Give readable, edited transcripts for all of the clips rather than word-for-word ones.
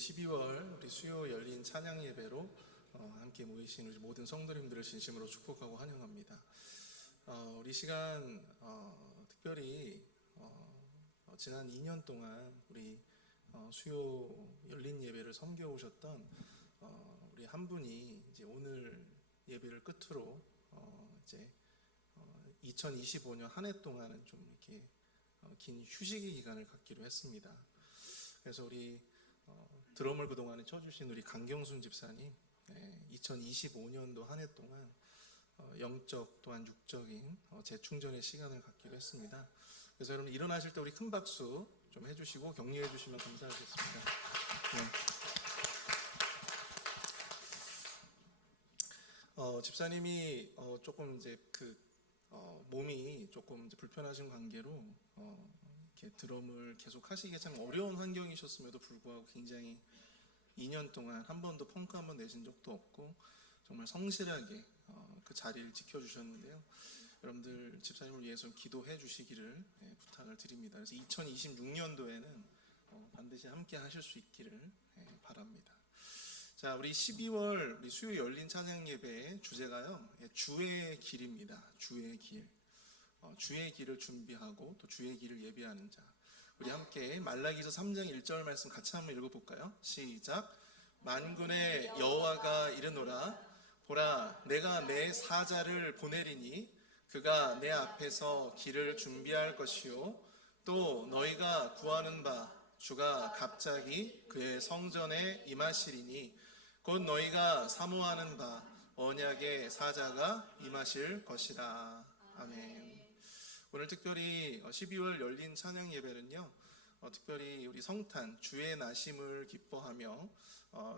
12월 우리 수요 열린 찬양 예배로 함께 모이신 우리 모든 성도님들을 진심으로 축복하고 환영합니다. 우리 시간 특별히 지난 2년 동안 우리 수요 열린 예배를 섬겨오셨던 우리 한 분이 이제 오늘 예배를 끝으로 이제 2025년 한 해 동안은 좀 이렇게 긴 휴식의 기간을 갖기로 했습니다. 그래서 우리 드럼을 그동안에 쳐주신 우리 강경순 집사님, 2025년도 한 해 동안 영적 또한 육적인 재충전의 시간을 갖기로 했습니다. 그래서 여러분 일어나실 때 우리 큰 박수 좀 해주시고 격려해 주시면 감사하겠습니다. 집사님이 조금 이제 몸이 조금 이제 불편하신 관계로 이렇게 드럼을 계속 하시기가 참 어려운 환경이셨음에도 불구하고 굉장히 2년 동안 한 번도 펑크 한 번 내신 적도 없고 정말 성실하게 그 자리를 지켜주셨는데요. 여러분들 집사님을 위해서 기도해 주시기를 부탁을 드립니다. 그래서 2026년도에는 반드시 함께 하실 수 있기를 바랍니다. 자, 우리 12월 우리 수요 열린 찬양 예배의 주제가요, 주의 길입니다. 주의 길. 주의 길을 준비하고 또 주의 길을 예비하는 자. 우리 함께 말라기서 3장 1절 말씀 같이 한번 읽어볼까요? 시작. 만군의 여호와가 이르노라, 보라 내가 내 사자를 보내리니 그가 내 앞에서 길을 준비할 것이요 또 너희가 구하는 바 주가 갑자기 그의 성전에 임하시리니 곧 너희가 사모하는 바 언약의 사자가 임하실 것이라. 아멘. 오늘 특별히 12월 열린 찬양 예배는요, 특별히 우리 성탄 주의 나심을 기뻐하며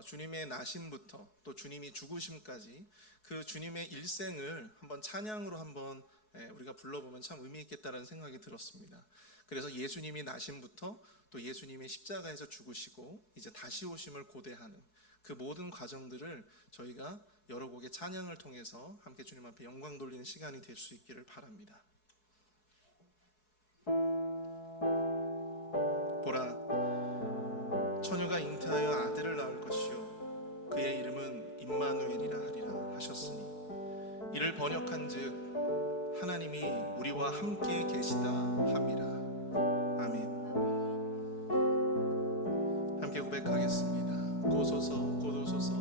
주님의 나심부터 또 주님이 죽으심까지 그 주님의 일생을 한번 찬양으로 한번 우리가 불러보면 참 의미 있겠다라는 생각이 들었습니다. 그래서 예수님이 나심부터 또 예수님의 십자가에서 죽으시고 이제 다시 오심을 고대하는 그 모든 과정들을 저희가 여러 곡의 찬양을 통해서 함께 주님 앞에 영광 돌리는 시간이 될 수 있기를 바랍니다. 보라 처녀가 잉태하여 아들을 낳을 것이요 그의 이름은 임마누엘이라 하리라 하셨으니 이를 번역한즉 하나님이 우리와 함께 계시다 함이라. 아멘. 함께 고백하겠습니다. 고소서 고도소서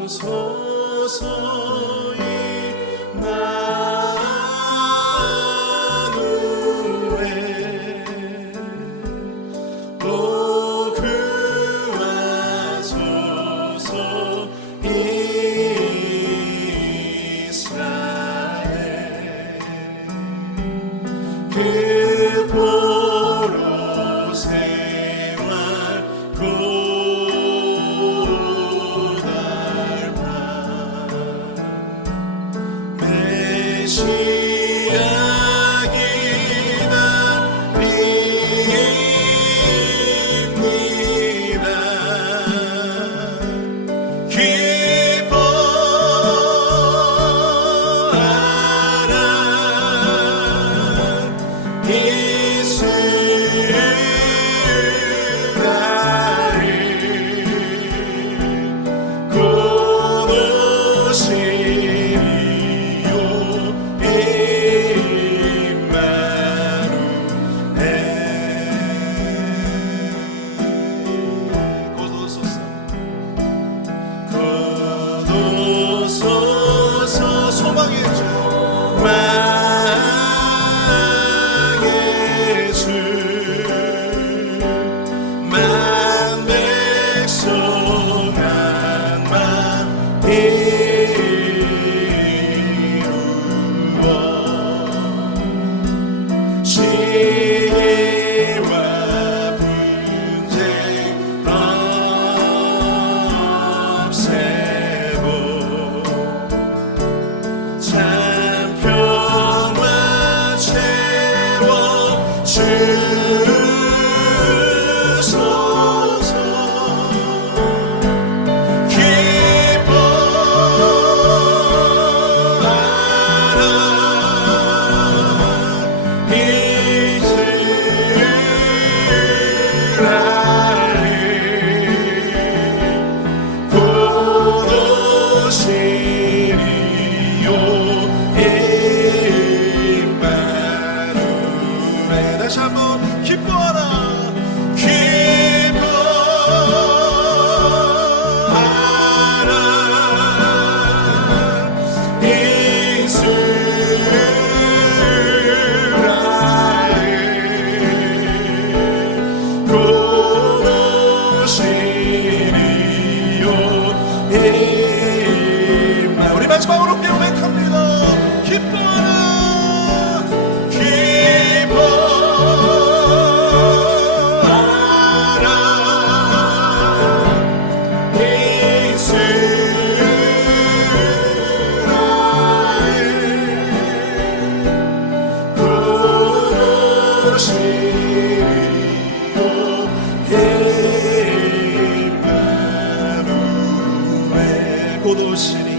고도소서 기뻐 마지막으로 고백합니다. 기뻐하라 고도시리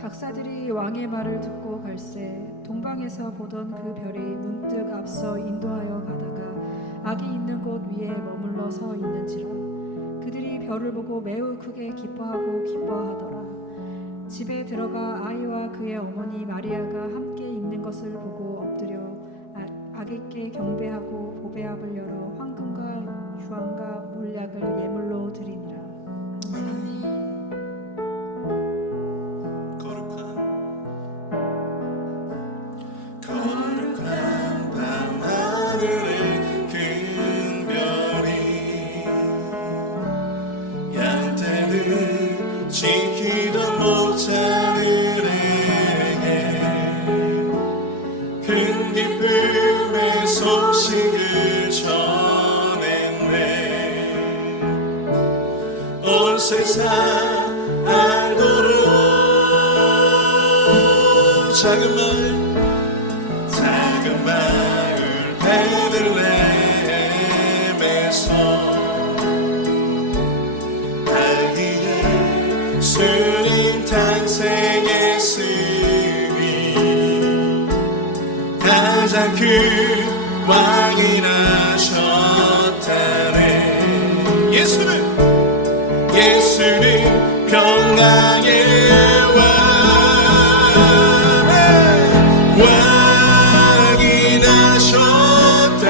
박사들이 왕의 말을 듣고 갈새 동방에서 보던 그 별이 문득 앞서 인도하여 가다가 악이 있는 곳 위에 머물러 서 있는지라. 그들이 별을 보고 매우 크게 기뻐하고 기뻐하더라. 집에 들어가 아이와 그의 어머니 마리아가 함께 있는 것을 보고 엎드려 아기께 경배하고 보배압을 열어 황금과 유황과 물약을 예물로 드리니라. 지키던 목자들에게 큰 기쁨의 소식을 전했네. 온 세상 알도록 작은 마을 베들레헴에서 주님 탄생 예수님 가장 큰 왕이 나셨다네. 예수는 평강의 왕이 나셨다.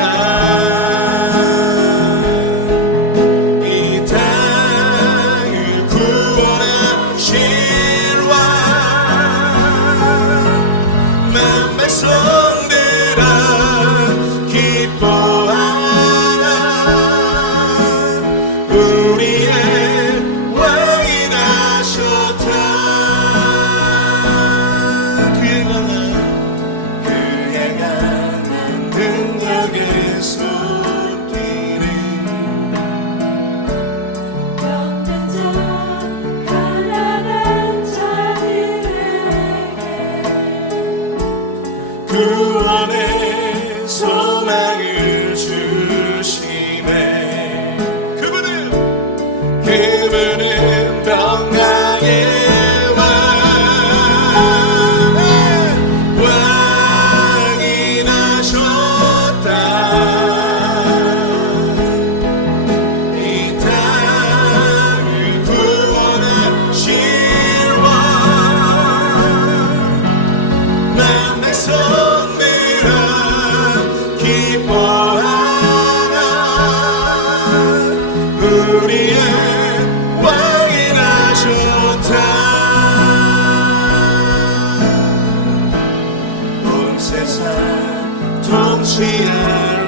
구원의 소망을 주시네. 그분은 평강의 왕이 나셨다. 이 땅을 구원하실 왕 난 백성들아 기뻐하라. 우리의 왕이 나셨다. 온 세상 통치할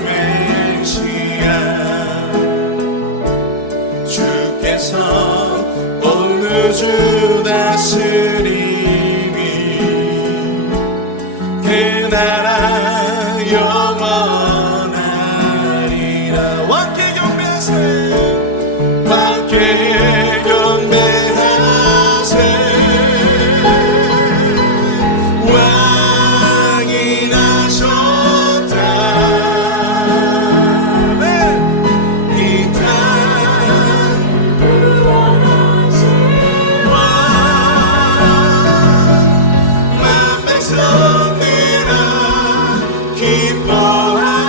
메시아 주께서 온 우주 다스리니 그 나라 영원하리라. 왕께 경배하세. 왕이 나셨다. 이 땅 구원하신 왕 만 백성들아 기뻐하라.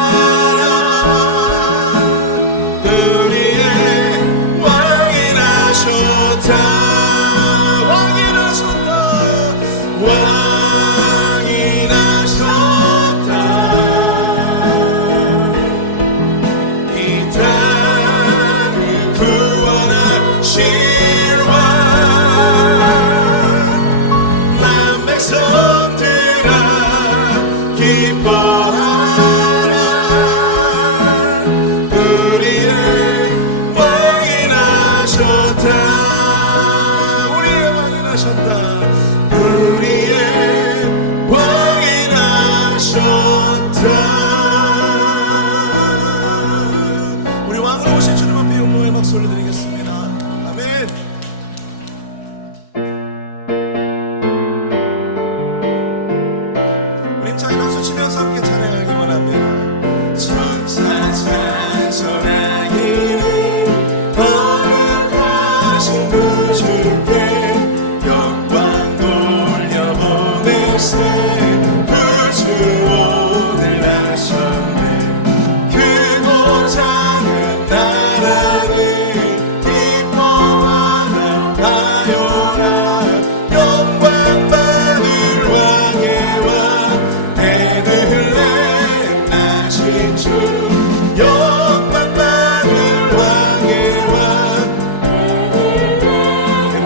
영광 받을 왕의 왕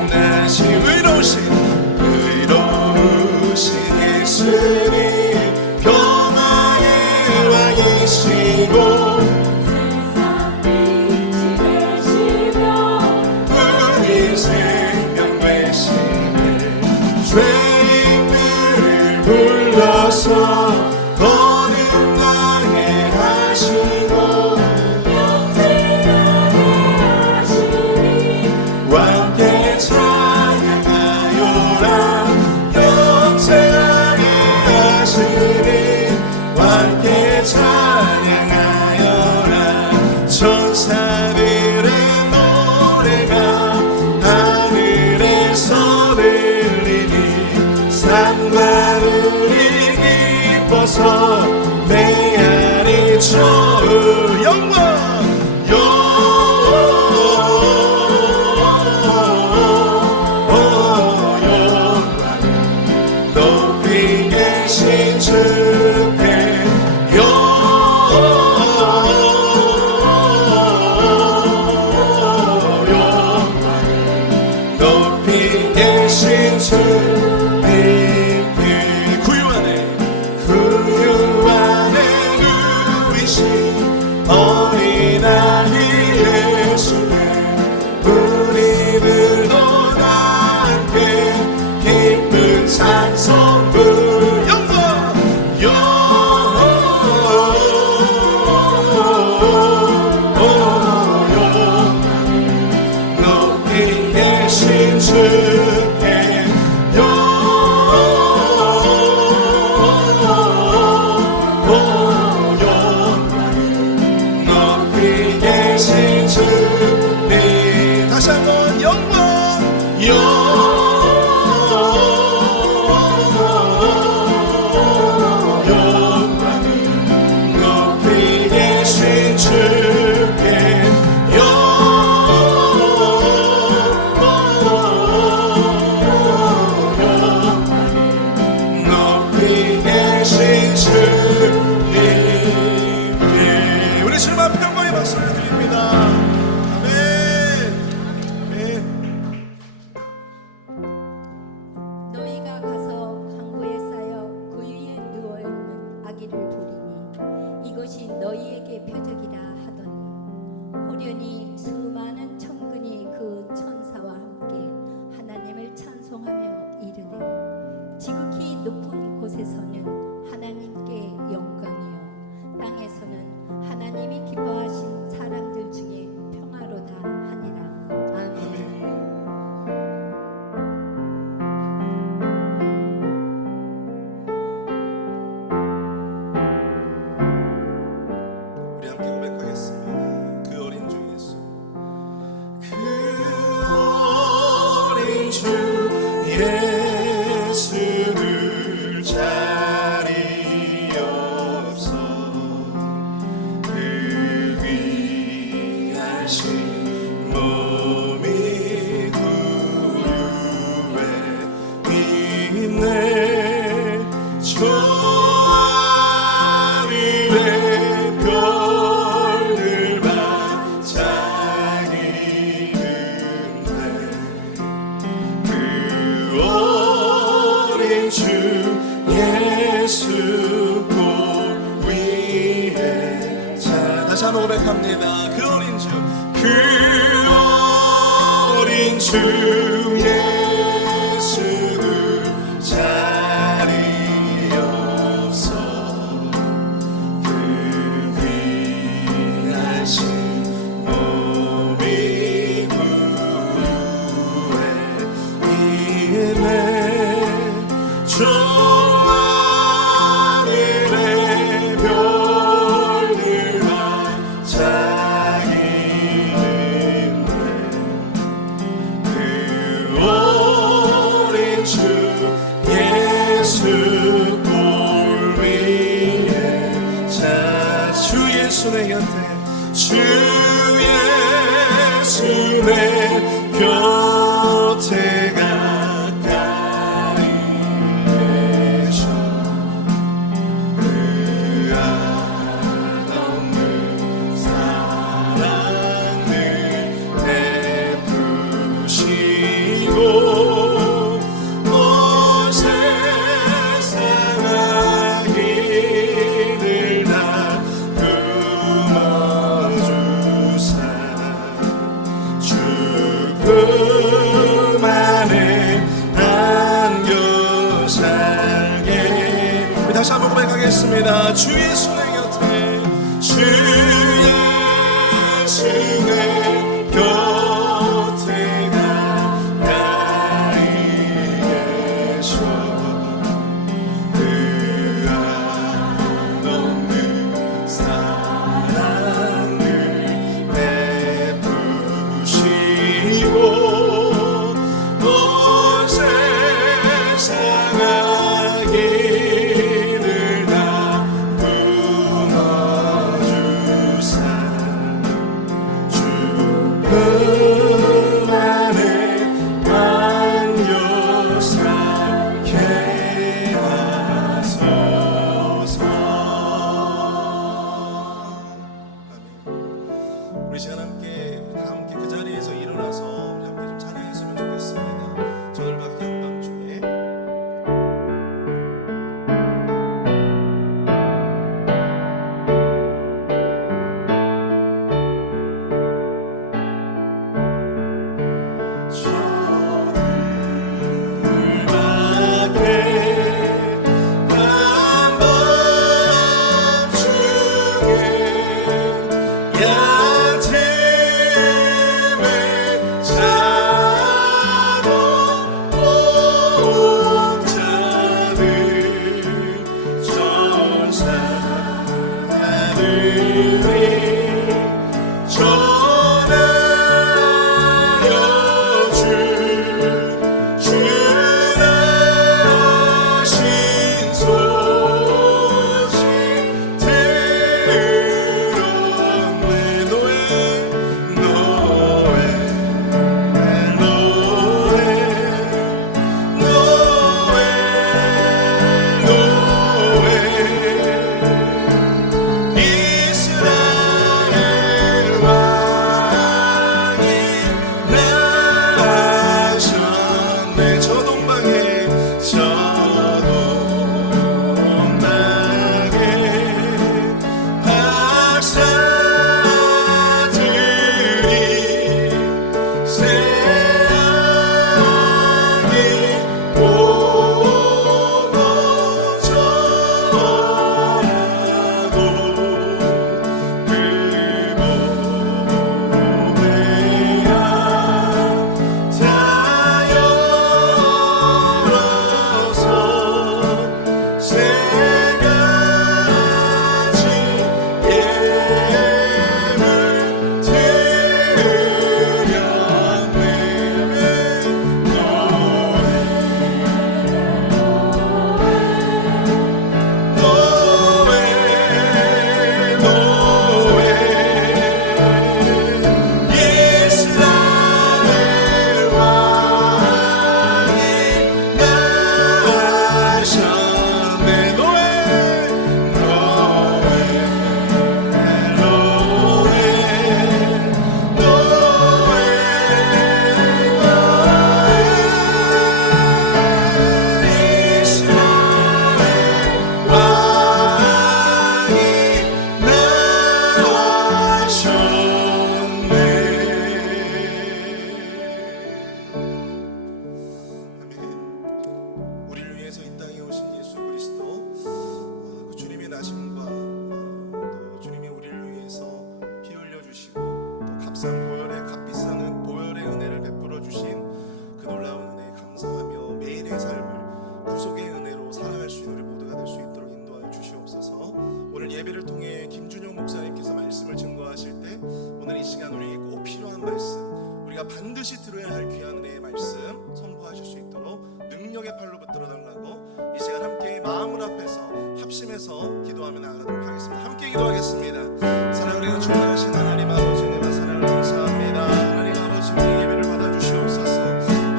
끝나신 의로우신 예수님 평화의 왕이시고 우리 생명 되시네 죄인들을 불러서 거듭나게 하시고 함께 찬양하여라 영생하게 하시니 함께 찬양하여라 천사들의 노래가 하늘에서 들리니 산마을이 기뻐서 내 안에 주의 영광 높이 계신 주께 높이 계신 주님께 구유하네 누이신 어린아이 예수님 우리들도 함께 기쁜 찬송 부르 영광 높이 계신 주께 높이 계신 주님 다시 한번 영광 높이 계신 주께 높이 계신 주님께 우리 주님 앞에 영광의 박수를 드립니다. 아멘. 너희가 가서 강보에 쌓여 구유에 누워있는 아기를 보리니 이것이 너희에게 표적이라 하더니 호련히 수많은 천군이 그 천사와 함께 하나님을 찬송하며 이르되 지극히 높은 곳에서는 하나님께 영광이요 땅에서는 하나님이 기뻐하신 사람들 중에 평화로다 하니라. 아멘. 우리 함께 고백하겠습니다. 그 어린 주 예수 그 어린 주 예수를 자리 없어 그 귀하신 몸이 구유에 있네 저 하늘의 별들 반짝이는데 그 어린 주 예수 볼 위해 자 다시 한번 고백합니다. 그 어린 주 예수를 자리 없어 그 귀하신 몸이 구유에 있네 저 하늘의 별들 반짝이는데 그 어린 주 예수 볼 위에 자 주 예수 내 곁에 주 예수 내 곁에 가까이 계셔 그 고백하겠습니다. 주 예수의 곁에, 주 예수의 곁에 가까이 계셔 그 한없는 사랑을 베푸시고 온 세상 악인을 다 품어주사 주 그 안에 안겨 살게 하소서. 아멘. 우리 시간 함께 다 함께 그 자리에서 일어나서 우리 함께 좀 찬양했으면 좋겠습니다. 저들밖에 한밤중에 반드시 들어야 할 귀한 은혜의 말씀 선포하실 수 있도록 능력의 팔로 붙들어 달라고 이 시간 함께 마음을 앞에서 합심해서 기도하며 나아가도록 하겠습니다. 함께 기도하겠습니다. 사랑으로 충만하신 하나님 아버지 은혜와 사랑을 감사합니다. 하나님 아버지 우리 예배를 받아주시옵소서.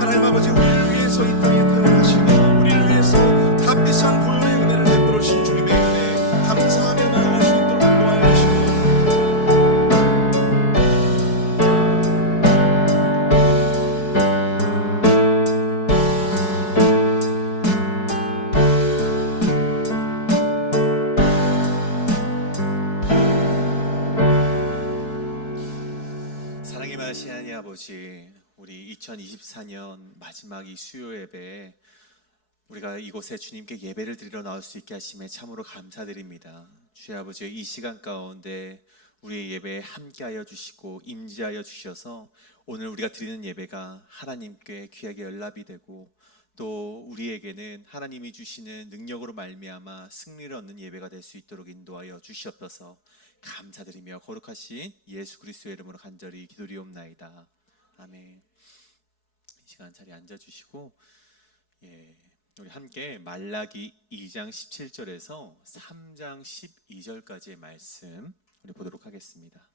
하나님 아버지 우리를 위해서 이 땅에 태어나시고 우리를 위해서 값비싼 보혈의 은혜를 베풀어 주신 주님의 은혜 감사하며 나아갈 수 있도록 도와주시옵소서. 아버지, 우리 2024년 마지막 이 수요 예배에 우리가 이곳에 주님께 예배를 드리러 나올 수 있게 하심에 참으로 감사드립니다. 주의 아버지, 이 시간 가운데 우리의 예배에 함께하여 주시고 임재하여 주셔서 오늘 우리가 드리는 예배가 하나님께 귀하게 연락이 되고 또 우리에게는 하나님이 주시는 능력으로 말미암아 승리를 얻는 예배가 될 수 있도록 인도하여 주시옵소서. 감사드리며 거룩하신 예수 그리스도의 이름으로 간절히 기도리옵나이다. 아멘. 이 시간 자리에 앉아주시고 우리 함께 말라기 2장 17절에서 3장 12절까지의 말씀 우리 보도록 하겠습니다.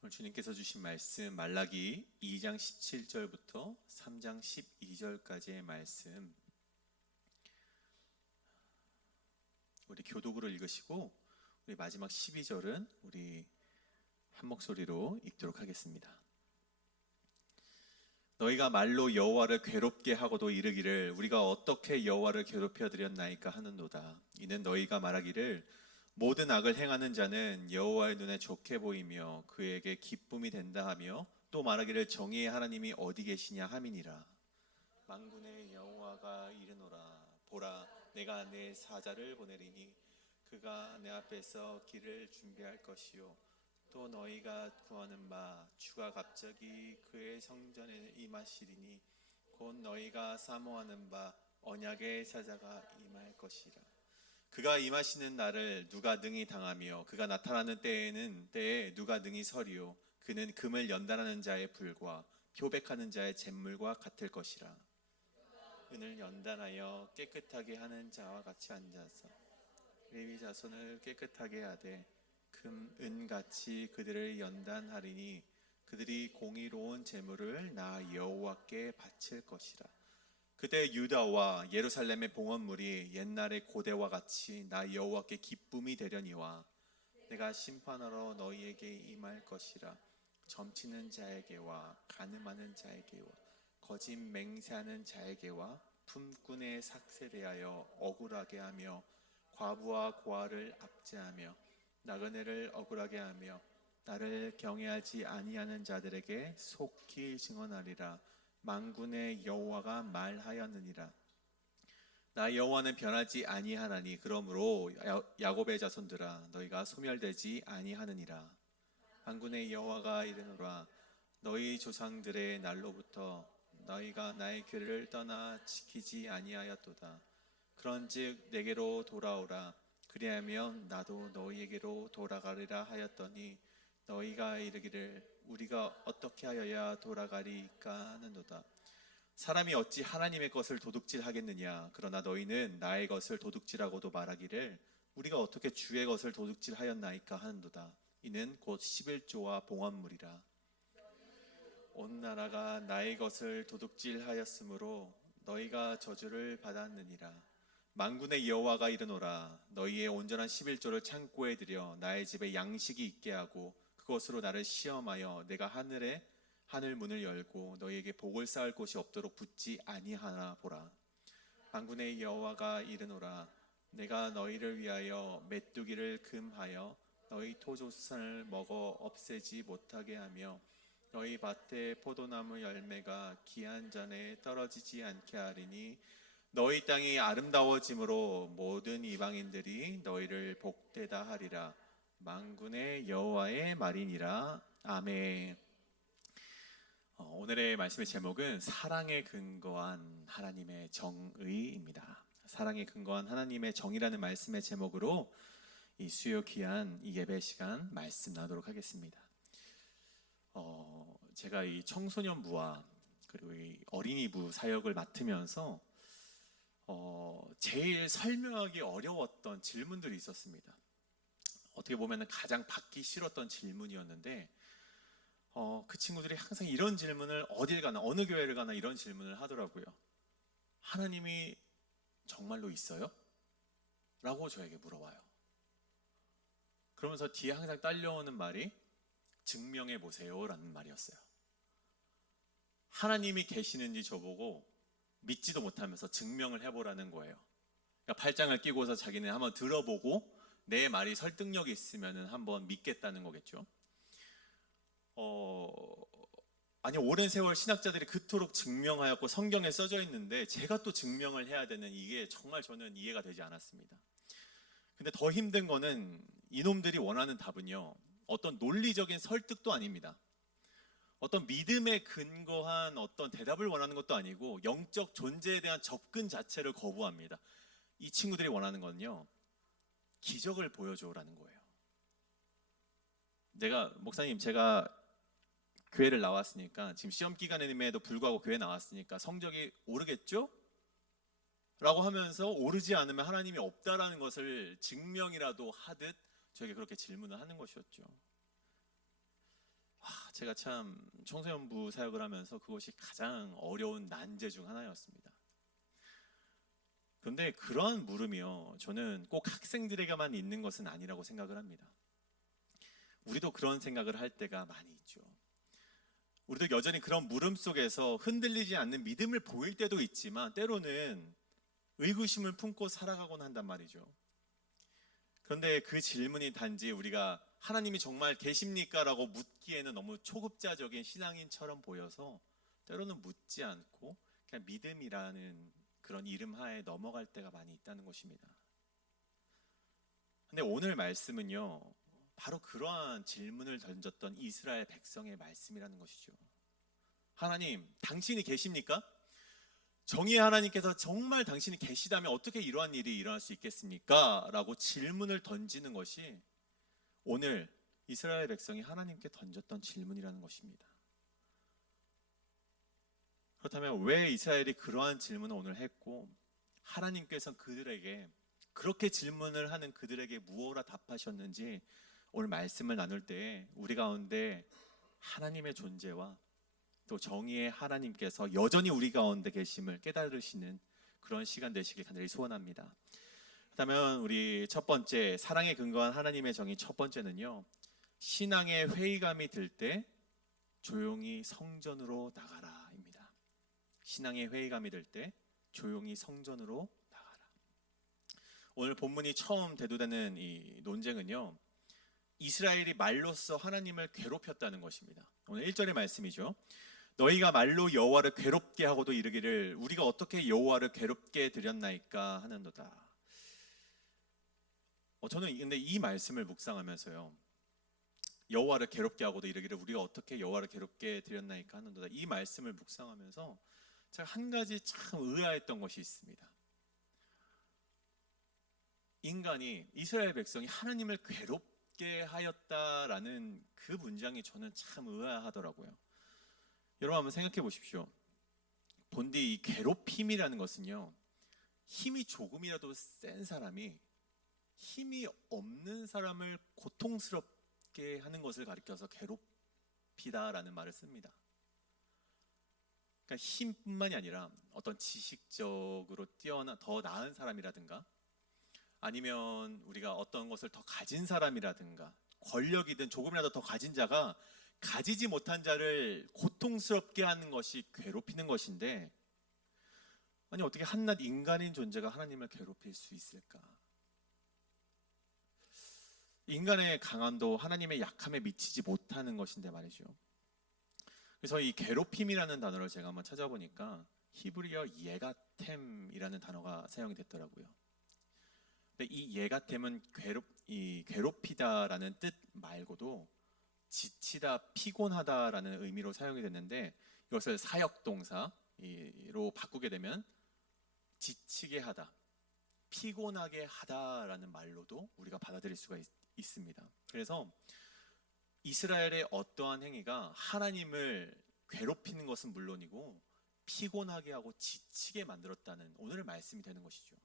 오늘 주님께서 주신 말씀 말라기 2장 17절부터 3장 12절까지의 말씀 우리 교독으로 읽으시고 우리 마지막 12절은 우리 한 목소리로 읽도록 하겠습니다. 너희가 말로 여호와를 괴롭게 하고도 이르기를 우리가 어떻게 여호와를 괴롭혀 드렸나이까 하는도다. 이는 너희가 말하기를 모든 악을 행하는 자는 여호와의 눈에 좋게 보이며 그에게 기쁨이 된다 하며 또 말하기를 정의의 하나님이 어디 계시냐 함이니라. 만군의 여호와가 이르노라. 보라, 내가 내 사자를 보내리니 그가 내 앞에서 길을 준비할 것이요 또 너희가 구하는 바 주가 갑자기 그의 성전에 임하시리니 곧 너희가 사모하는 바 언약의 사자가 임할 것이라. 그가 임하시는 날을 누가 능히 당하며 그가 나타나는 때에 누가 능히 서리요. 그는 금을 연단하는 자의 불과 표백하는 자의 잿물과 같을 것이라. 은을 연단하여 깨끗하게 하는 자와 같이 앉아서 레위 자손을 깨끗하게 하되 금, 은같이 그들을 연단하리니 그들이 공의로운 제물을 나 여호와께 바칠 것이라. 그때 유다와 예루살렘의 봉헌물이 옛날의 고대와 같이 나 여호와께 기쁨이 되려니와 내가 심판하러 너희에게 임할 것이라. 점치는 자에게와 간음하는 자에게와 거짓 맹세하는 자에게와 품꾼에 삭세대하여 억울하게 하며 과부와 고아를 압제하며 나그네를 억울하게 하며 나를 경외하지 아니하는 자들에게 속히 증언하리라. 만군의 여호와가 말하였느니라. 나 여호와는 변하지 아니하나니 그러므로 야곱의 자손들아 너희가 소멸되지 아니하느니라. 만군의 여호와가 이르노라. 너희 조상들의 날로부터 너희가 나의 규례를 떠나 지키지 아니하였도다. 그런즉 내게로 돌아오라. 그리하면 나도 너희에게로 돌아가리라 하였더니 너희가 이르기를 우리가 어떻게 하여야 돌아가리까 하는도다. 사람이 어찌 하나님의 것을 도둑질하겠느냐. 그러나 너희는 나의 것을 도둑질하고도 말하기를 우리가 어떻게 주의 것을 도둑질하였나이까 하는도다. 이는 곧 11조와 봉헌물이라. 온 나라가 나의 것을 도둑질하였으므로 너희가 저주를 받았느니라. 만군의 여호와가 이르노라. 너희의 온전한 11조를 창고에 들여 나의 집에 양식이 있게 하고 그것으로 나를 시험하여 내가 하늘 문을 열고 너희에게 복을 쌓을 곳이 없도록 붙지 아니하나 보라. 만군의 여호와가 이르노라. 내가 너희를 위하여 메뚜기를 금하여 너희 토조산을 먹어 없애지 못하게 하며 너희 밭의 포도나무 열매가 기한 전에 떨어지지 않게 하리니 너희 땅이 아름다워짐으로 모든 이방인들이 너희를 복되다 하리라. 만군의 여호와의 말이니라. 아멘. 오늘의 말씀의 제목은 사랑에 근거한 하나님의 정의입니다. 사랑에 근거한 하나님의 정의라는 말씀의 제목으로 이 수요 귀한 이 예배 시간 말씀 나누도록 하겠습니다. 제가 이 청소년부와 그리고 이 어린이부 사역을 맡으면서 제일 설명하기 어려웠던 질문들이 있었습니다. 어떻게 보면 가장 받기 싫었던 질문이었는데 그 친구들이 항상 이런 질문을 어딜 가나 어느 교회를 가나 이런 질문을 하더라고요. 하나님이 정말로 있어요? 라고 저에게 물어봐요. 그러면서 뒤에 항상 딸려오는 말이 증명해 보세요 라는 말이었어요. 하나님이 계시는지 저보고 믿지도 못하면서 증명을 해보라는 거예요. 그러니까 팔짱을 끼고서 자기는 한번 들어보고 내 말이 설득력이 있으면 한번 믿겠다는 거겠죠. 아니 오랜 세월 신학자들이 그토록 증명하였고 성경에 써져 있는데 제가 또 증명을 해야 되는 이게 정말 저는 이해가 되지 않았습니다. 근데 더 힘든 거는 이놈들이 원하는 답은요, 어떤 논리적인 설득도 아닙니다. 어떤 믿음에 근거한 어떤 대답을 원하는 것도 아니고 영적 존재에 대한 접근 자체를 거부합니다. 이 친구들이 원하는 건요, 기적을 보여줘라는 거예요. 목사님 제가 교회를 나왔으니까, 지금 시험 기간임에도 불구하고 교회 나왔으니까 성적이 오르겠죠? 라고 하면서 오르지 않으면 하나님이 없다라는 것을 증명이라도 하듯 저에게 그렇게 질문을 하는 것이었죠. 제가 참 청소년부 사역을 하면서 그것이 가장 어려운 난제 중 하나였습니다. 그런데 그러한 물음이요, 저는 꼭 학생들에게만 있는 것은 아니라고 생각을 합니다. 우리도 그런 생각을 할 때가 많이 있죠. 우리도 여전히 그런 물음 속에서 흔들리지 않는 믿음을 보일 때도 있지만 때로는 의구심을 품고 살아가곤 한단 말이죠. 그런데 그 질문이 단지 우리가 하나님이 정말 계십니까? 라고 묻기에는 너무 초급자적인 신앙인처럼 보여서 때로는 묻지 않고 그냥 믿음이라는 그런 이름 하에 넘어갈 때가 많이 있다는 것입니다. 근데 오늘 말씀은요, 바로 그러한 질문을 던졌던 이스라엘 백성의 말씀이라는 것이죠. 하나님, 당신이 계십니까? 정의의 하나님께서 정말 당신이 계시다면 어떻게 이러한 일이 일어날 수 있겠습니까? 라고 질문을 던지는 것이 오늘 이스라엘 백성이 하나님께 던졌던 질문이라는 것입니다. 그렇다면 왜 이스라엘이 그러한 질문을 오늘 했고, 하나님께서 그들에게 그렇게 질문을 하는 그들에게 무엇라 답하셨는지 오늘 말씀을 나눌 때 우리 가운데 하나님의 존재와 또 정의의 하나님께서 여전히 우리 가운데 계심을 깨달으시는 그런 시간 되시길 간절히 소원합니다. 그렇다면 우리 첫 번째, 사랑에 근거한 하나님의 정의 첫 번째는요, 신앙의 회의감이 들 때 조용히 성전으로 나가라입니다. 신앙의 회의감이 들 때 조용히 성전으로 나가라. 오늘 본문이 처음 대두되는 이 논쟁은요, 이스라엘이 말로써 하나님을 괴롭혔다는 것입니다. 오늘 1절의 말씀이죠. 너희가 말로 여호와를 괴롭게 하고도 이르기를 우리가 어떻게 여호와를 괴롭게 드렸나이까 하는도다. 저는 근데 이 말씀을 묵상하면서요, 여호와를 괴롭게 하고도 이르기를 우리가 어떻게 여호와를 괴롭게 드렸나이까 하는도다, 이 말씀을 묵상하면서 제가 한 가지 참 의아했던 것이 있습니다. 인간이, 이스라엘 백성이 하나님을 괴롭게 하였다라는 그 문장이 저는 참 의아하더라고요. 여러분 한번 생각해 보십시오. 본디 이 괴롭힘이라는 것은요, 힘이 조금이라도 센 사람이 힘이 없는 사람을 고통스럽게 하는 것을 가리켜서 괴롭히다라는 말을 씁니다. 그러니까 힘뿐만이 아니라 어떤 지식적으로 뛰어난 더 나은 사람이라든가, 아니면 우리가 어떤 것을 더 가진 사람이라든가, 권력이든 조금이라도 더 가진 자가 가지지 못한 자를 고통스럽게 하는 것이 괴롭히는 것인데, 아니 어떻게 한낱 인간인 존재가 하나님을 괴롭힐 수 있을까? 인간의 강함도 하나님의 약함에 미치지 못하는 것인데 말이죠. 그래서 이 괴롭힘이라는 단어를 제가 한번 찾아보니까 히브리어 예가템이라는 단어가 사용이 됐더라고요. 근데 이 예가템은 괴롭히다라는 뜻 말고도 지치다, 피곤하다라는 의미로 사용이 됐는데, 이것을 사역동사로 바꾸게 되면 지치게 하다, 피곤하게 하다라는 말로도 우리가 받아들일 수가 있습니다. 그래서 이스라엘의 어떠한 행위가 하나님을 괴롭히는 것은 물론이고 피곤하게 하고 지치게 만들었다는 오늘의 말씀이 되는 것이죠.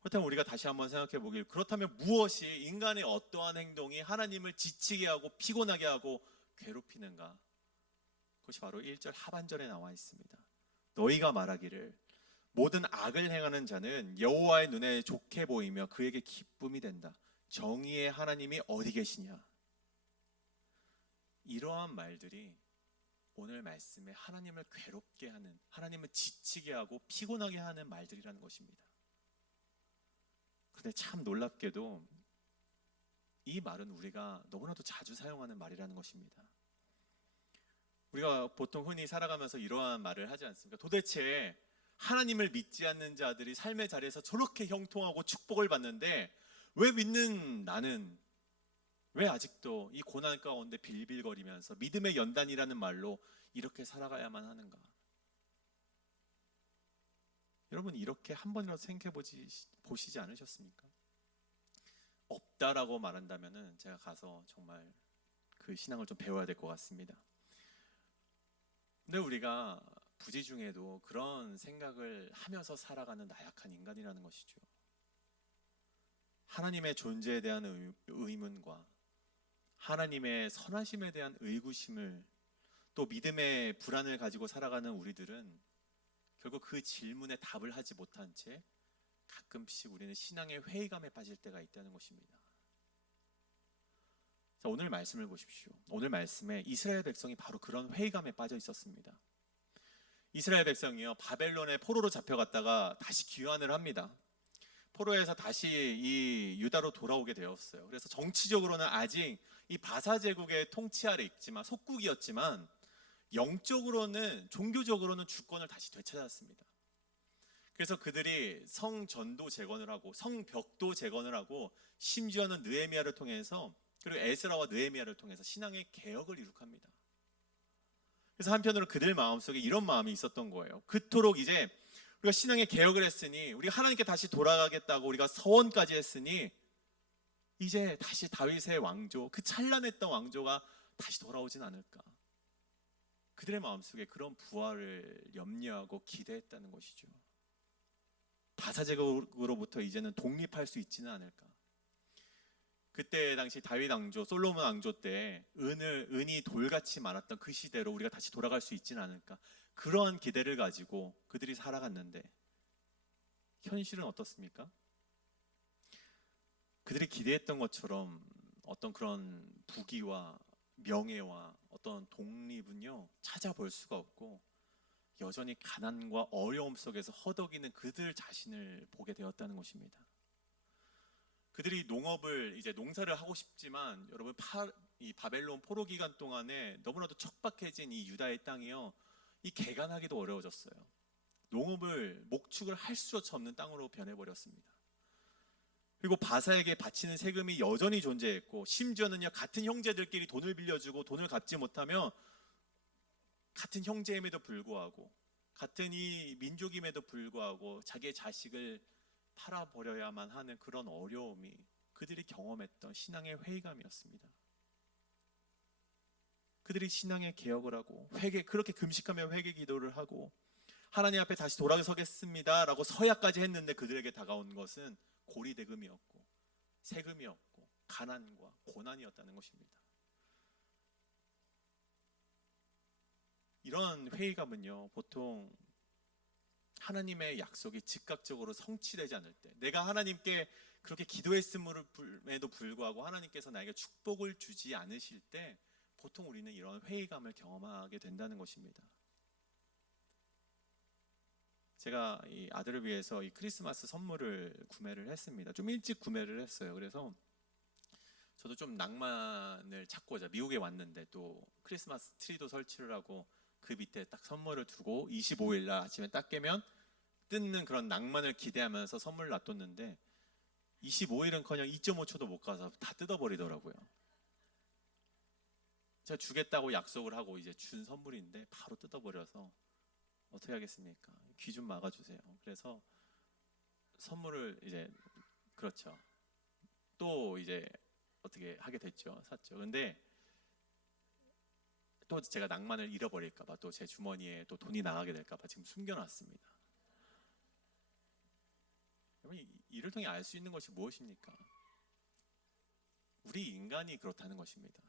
그렇다면 우리가 다시 한번 생각해 보길, 그렇다면 무엇이, 인간의 어떠한 행동이 하나님을 지치게 하고 피곤하게 하고 괴롭히는가? 그것이 바로 1절 하반절에 나와 있습니다. 너희가 말하기를 모든 악을 행하는 자는 여호와의 눈에 좋게 보이며 그에게 기쁨이 된다. 정의의 하나님이 어디 계시냐? 이러한 말들이 오늘 말씀에 하나님을 괴롭게 하는, 하나님을 지치게 하고 피곤하게 하는 말들이라는 것입니다. 그런데 참 놀랍게도 이 말은 우리가 너무나도 자주 사용하는 말이라는 것입니다. 우리가 보통 흔히 살아가면서 이러한 말을 하지 않습니까? 도대체 하나님을 믿지 않는 자들이 삶의 자리에서 저렇게 형통하고 축복을 받는데 왜 믿는 나는 왜 아직도 이 고난 가운데 빌빌거리면서 믿음의 연단이라는 말로 이렇게 살아가야만 하는가? 여러분 이렇게 한 번이라도 생각해 보시지 않으셨습니까? 없다라고 말한다면은 제가 가서 정말 그 신앙을 좀 배워야 될 것 같습니다. 근데 우리가 부지 중에도 그런 생각을 하면서 살아가는 나약한 인간이라는 것이죠. 하나님의 존재에 대한 의문과 하나님의 선하심에 대한 의구심을 또 믿음의 불안을 가지고 살아가는 우리들은 결국 그 질문에 답을 하지 못한 채 가끔씩 우리는 신앙의 회의감에 빠질 때가 있다는 것입니다. 자, 오늘 말씀을 보십시오. 오늘 말씀에 이스라엘 백성이 바로 그런 회의감에 빠져 있었습니다. 이스라엘 백성이요, 바벨론의 포로로 잡혀갔다가 다시 귀환을 합니다. 포로에서 다시 이 유다로 돌아오게 되었어요. 그래서 정치적으로는 아직 이 바사 제국의 통치 아래 있지만 속국이었지만 영적으로는 종교적으로는 주권을 다시 되찾았습니다. 그래서 그들이 성전도 재건을 하고 성벽도 재건을 하고 심지어는 느헤미야를 통해서 그리고 에스라와 느헤미야를 통해서 신앙의 개혁을 이룩합니다. 그래서 한편으로 그들 마음속에 이런 마음이 있었던 거예요. 그토록 이제 우리가 신앙의 개혁을 했으니 우리가 하나님께 다시 돌아가겠다고 우리가 서원까지 했으니 이제 다시 다윗의 왕조, 그 찬란했던 왕조가 다시 돌아오진 않을까. 그들의 마음속에 그런 부활을 염려하고 기대했다는 것이죠. 바사제국으로부터 이제는 독립할 수 있지는 않을까. 그때 당시 다윗 왕조, 솔로몬 왕조 때 은이 돌같이 많았던 그 시대로 우리가 다시 돌아갈 수 있지는 않을까. 그러한 기대를 가지고 그들이 살아갔는데 현실은 어떻습니까? 그들이 기대했던 것처럼 어떤 그런 부귀와 명예와 어떤 독립은요 찾아볼 수가 없고 여전히 가난과 어려움 속에서 허덕이는 그들 자신을 보게 되었다는 것입니다. 그들이 농업을 이제 농사를 하고 싶지만 여러분 이 바벨론 포로 기간 동안에 너무나도 척박해진 이 유다의 땅이요 이 개간하기도 어려워졌어요. 농업을 목축을 할 수조차 없는 땅으로 변해버렸습니다. 그리고 바사에게 바치는 세금이 여전히 존재했고 심지어는요 같은 형제들끼리 돈을 빌려주고 돈을 갚지 못하며 같은 형제임에도 불구하고 같은 이 민족임에도 불구하고 자기의 자식을 팔아버려야만 하는 그런 어려움이 그들이 경험했던 신앙의 회의감이었습니다. 그들이 신앙의 개혁을 하고 그렇게 금식하며 회개 기도를 하고 하나님 앞에 다시 돌아서겠습니다 라고 서약까지 했는데 그들에게 다가온 것은 고리대금이었고 세금이었고 가난과 고난이었다는 것입니다. 이런 회의감은요 보통 하나님의 약속이 즉각적으로 성취되지 않을 때 내가 하나님께 그렇게 기도했음에도 불구하고 하나님께서 나에게 축복을 주지 않으실 때 보통 우리는 이런 회의감을 경험하게 된다는 것입니다. 제가 이 아들을 위해서 이 크리스마스 선물을 구매를 했습니다. 좀 일찍 구매를 했어요. 그래서 저도 좀 낭만을 찾고자 미국에 왔는데 또 크리스마스 트리도 설치를 하고 그 밑에 딱 선물을 두고 25일 날 아침에 딱 깨면 뜯는 그런 낭만을 기대하면서 선물을 놔뒀는데 25일은커녕 2.5초도 못 가서 다 뜯어버리더라고요. 제가 주겠다고 약속을 하고 이제 준 선물인데 바로 뜯어버려서 어떻게 하겠습니까? 귀 좀 막아주세요. 그래서 선물을 이제 그렇죠. 또 이제 어떻게 하게 됐죠. 샀죠. 근데 또 제가 낭만을 잃어버릴까봐 또 제 주머니에 또 돈이 나가게 될까봐 지금 숨겨놨습니다. 여러분 이를 통해 알 수 있는 것이 무엇입니까? 우리 인간이 그렇다는 것입니다.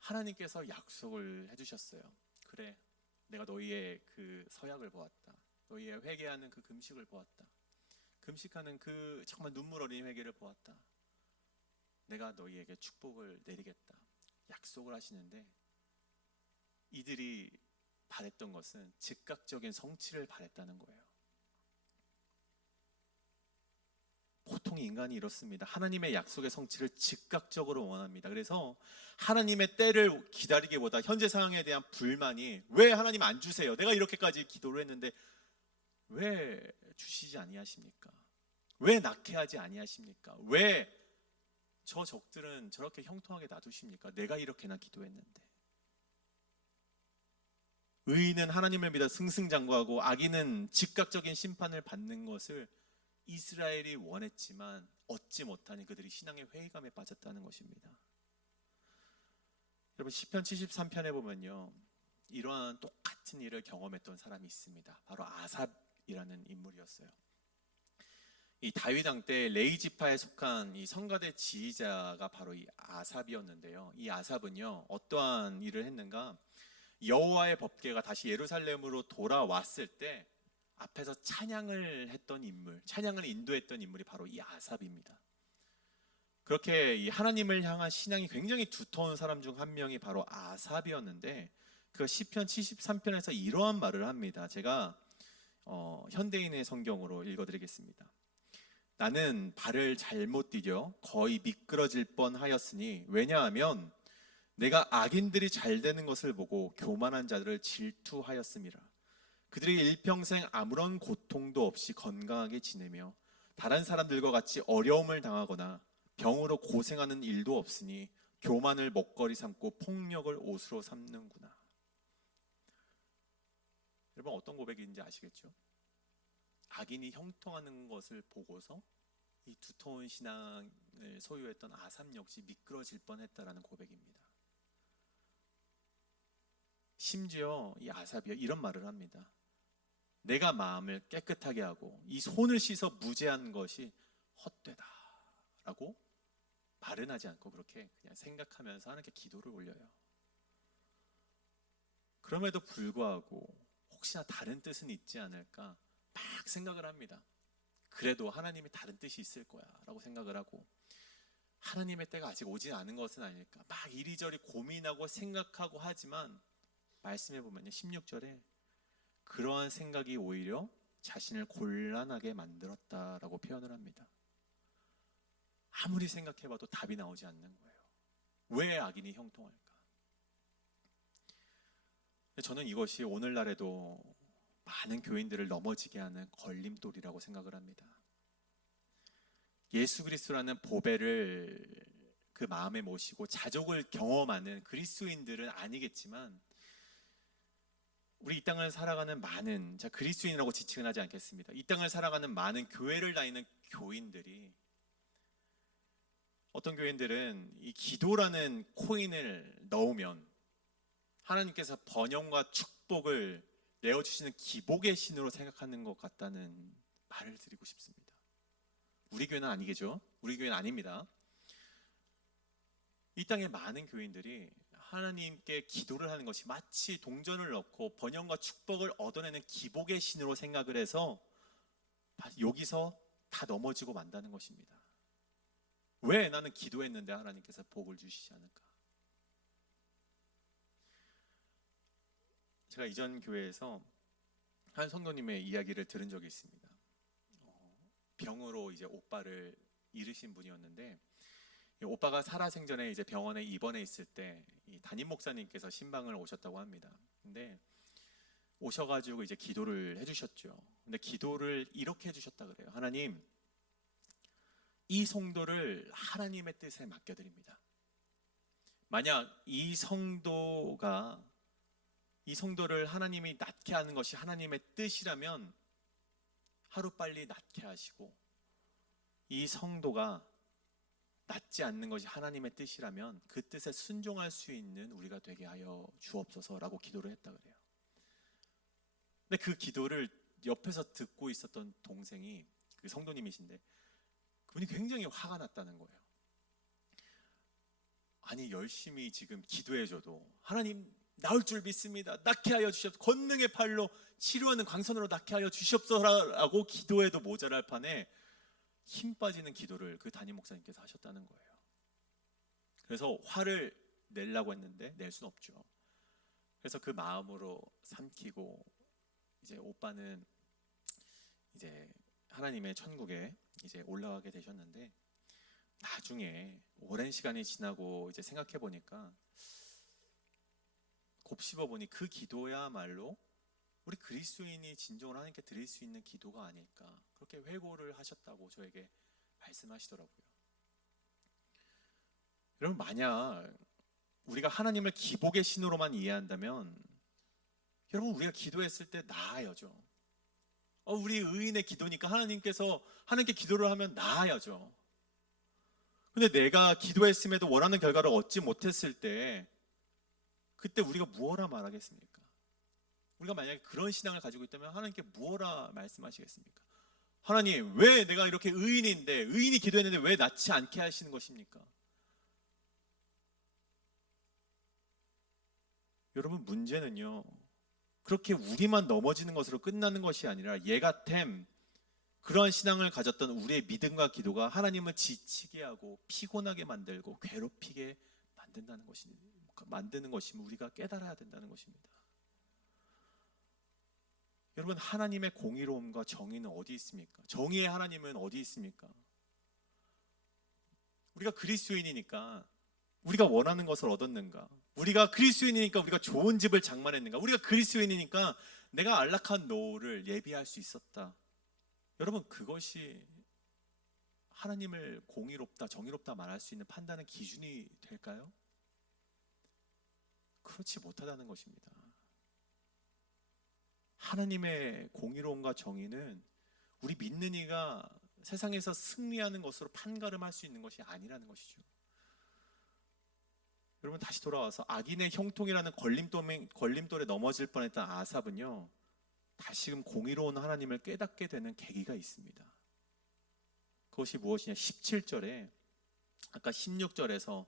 하나님께서 약속을 해주셨어요. 그래, 내가 너희의 그 서약을 보았다. 너희의 회개하는 그 금식을 보았다. 금식하는 그 정말 눈물 어린 회개를 보았다. 내가 너희에게 축복을 내리겠다. 약속을 하시는데 이들이 바랬던 것은 즉각적인 성취를 바랬다는 거예요. 보통 인간이 이렇습니다. 하나님의 약속의 성취를 즉각적으로 원합니다. 그래서 하나님의 때를 기다리기보다 현재 상황에 대한 불만이, 왜 하나님 안 주세요? 내가 이렇게까지 기도를 했는데 왜 주시지 아니하십니까? 왜 낳게 하지 아니하십니까? 왜 저 적들은 저렇게 형통하게 놔두십니까? 내가 이렇게나 기도했는데. 의인은 하나님을 믿어 승승장구하고 악인은 즉각적인 심판을 받는 것을 이스라엘이 원했지만 얻지 못하니 그들이 신앙의 회의감에 빠졌다는 것입니다. 여러분, 시편 73편에 보면요, 이러한 똑같은 일을 경험했던 사람이 있습니다. 바로 아삽이라는 인물이었어요. 이 다윗 왕 때 레위 지파에 속한 이 성가대 지휘자가 바로 이 아삽이었는데요. 이 아삽은요, 어떠한 일을 했는가? 여호와의 법궤가 다시 예루살렘으로 돌아왔을 때 앞에서 찬양을 했던 인물, 찬양을 인도했던 인물이 바로 이 아삽입니다. 그렇게 이 하나님을 향한 신앙이 굉장히 두터운 사람 중 한 명이 바로 아삽이었는데, 그 시편 73편에서 이러한 말을 합니다. 제가 현대인의 성경으로 읽어드리겠습니다. 나는 발을 잘못 디뎌 거의 미끄러질 뻔하였으니, 왜냐하면 내가 악인들이 잘 되는 것을 보고 교만한 자들을 질투하였음이라. 그들이 일평생 아무런 고통도 없이 건강하게 지내며 다른 사람들과 같이 어려움을 당하거나 병으로 고생하는 일도 없으니 교만을 먹거리 삼고 폭력을 옷으로 삼는구나. 여러분, 어떤 고백인지 아시겠죠? 악인이 형통하는 것을 보고서 이 두터운 신앙을 소유했던 아삽 역시 미끄러질 뻔했다라는 고백입니다. 심지어 이 아삽이 이런 말을 합니다. 내가 마음을 깨끗하게 하고 이 손을 씻어 무죄한 것이 헛되다 라고 말은 하지 않고 그렇게 그냥 생각하면서 하나님께 기도를 올려요. 그럼에도 불구하고 혹시나 다른 뜻은 있지 않을까 막 생각을 합니다. 그래도 하나님이 다른 뜻이 있을 거야 라고 생각을 하고, 하나님의 때가 아직 오지 않은 것은 아닐까 막 이리저리 고민하고 생각하고 하지만, 말씀해 보면요, 16절에 그러한 생각이 오히려 자신을 곤란하게 만들었다라고 표현을 합니다. 아무리 생각해봐도 답이 나오지 않는 거예요. 왜 악인이 형통할까? 저는 이것이 오늘날에도 많은 교인들을 넘어지게 하는 걸림돌이라고 생각을 합니다. 예수 그리스도라는 보배를 그 마음에 모시고 자족을 경험하는 그리스도인들은 아니겠지만, 우리 이 땅을 살아가는 많은, 자, 그리스도인이라고 지칭은 하지 않겠습니다. 이 땅을 살아가는 많은 교회를 다니는 교인들이, 어떤 교인들은 이 기도라는 코인을 넣으면 하나님께서 번영과 축복을 내어주시는 기복의 신으로 생각하는 것 같다는 말을 드리고 싶습니다. 우리 교회는 아니겠죠? 우리 교회는 아닙니다. 이 땅의 많은 교인들이 하나님께 기도를 하는 것이 마치 동전을 넣고 번영과 축복을 얻어내는 기복의 신으로 생각을 해서 여기서 다 넘어지고 만다는 것입니다. 왜 나는 기도했는데 하나님께서 복을 주시지 않을까? 제가 이전 교회에서 한 성도님의 이야기를 들은 적이 있습니다. 병으로 이제 오빠를 잃으신 분이었는데, 오빠가 살아생전에 이제 병원에 입원해 있을 때 이 담임 목사님께서 신방을 오셨다고 합니다. 근데 오셔가지고 이제 기도를 해주셨죠. 근데 기도를 이렇게 해주셨다 그래요. 하나님, 이 성도를 하나님의 뜻에 맡겨드립니다. 만약 이 성도를 하나님이 낫게 하는 것이 하나님의 뜻이라면 하루빨리 낫게 하시고, 이 성도가 낫지 않는 것이 하나님의 뜻이라면 그 뜻에 순종할 수 있는 우리가 되게 하여 주옵소서라고 기도를 했다 그래요. 근데 그 기도를 옆에서 듣고 있었던 동생이, 그 성도님이신데, 그분이 굉장히 화가 났다는 거예요. 아니, 열심히 지금 기도해줘도 하나님 나을 줄 믿습니다, 낫게 하여 주시옵소서, 권능의 팔로 치료하는 광선으로 낫게 하여 주시옵소서라고 기도해도 모자랄 판에 힘 빠지는 기도를 그 담임 목사님께서 하셨다는 거예요. 그래서 화를 내려고 했는데 낼 수는 없죠. 그래서 그 마음으로 삼키고, 이제 오빠는 이제 하나님의 천국에 이제 올라가게 되셨는데 나중에 오랜 시간이 지나고 이제 생각해 보니까 곱씹어 보니 그 기도야말로 우리 그리스도인이 진정으로 하나님께 드릴 수 있는 기도가 아닐까, 그렇게 회고를 하셨다고 저에게 말씀하시더라고요. 여러분, 만약 우리가 하나님을 기복의 신으로만 이해한다면 여러분, 우리가 기도했을 때 나아야죠. 우리 의인의 기도니까 하나님께서 하나님께 기도를 하면 나아야죠. 근데 내가 기도했음에도 원하는 결과를 얻지 못했을 때 그때 우리가 무엇라 말하겠습니까? 우리가 만약에 그런 신앙을 가지고 있다면 하나님께 무엇라 말씀하시겠습니까? 하나님, 왜 내가 이렇게 의인인데, 의인이 기도했는데 왜 낫지 않게 하시는 것입니까? 여러분, 문제는요, 그렇게 우리만 넘어지는 것으로 끝나는 것이 아니라 예가템, 그러한 신앙을 가졌던 우리의 믿음과 기도가 하나님을 지치게 하고 피곤하게 만들고 괴롭히게 만드는 것임을 우리가 깨달아야 된다는 것입니다. 여러분, 하나님의 공의로움과 정의는 어디 있습니까? 정의의 하나님은 어디 있습니까? 우리가 그리스도인이니까 우리가 원하는 것을 얻었는가? 우리가 그리스도인이니까 우리가 좋은 집을 장만했는가? 우리가 그리스도인이니까 내가 안락한 노후를 예비할 수 있었다. 여러분, 그것이 하나님을 공의롭다, 정의롭다 말할 수 있는 판단의 기준이 될까요? 그렇지 못하다는 것입니다. 하나님의 공의로움과 정의는 우리 믿는 이가 세상에서 승리하는 것으로 판가름할 수 있는 것이 아니라는 것이죠. 여러분, 다시 돌아와서 악인의 형통이라는 걸림돌에 넘어질 뻔했던 아삽은요, 다시금 공의로운 하나님을 깨닫게 되는 계기가 있습니다. 그것이 무엇이냐? 17절에 아까 16절에서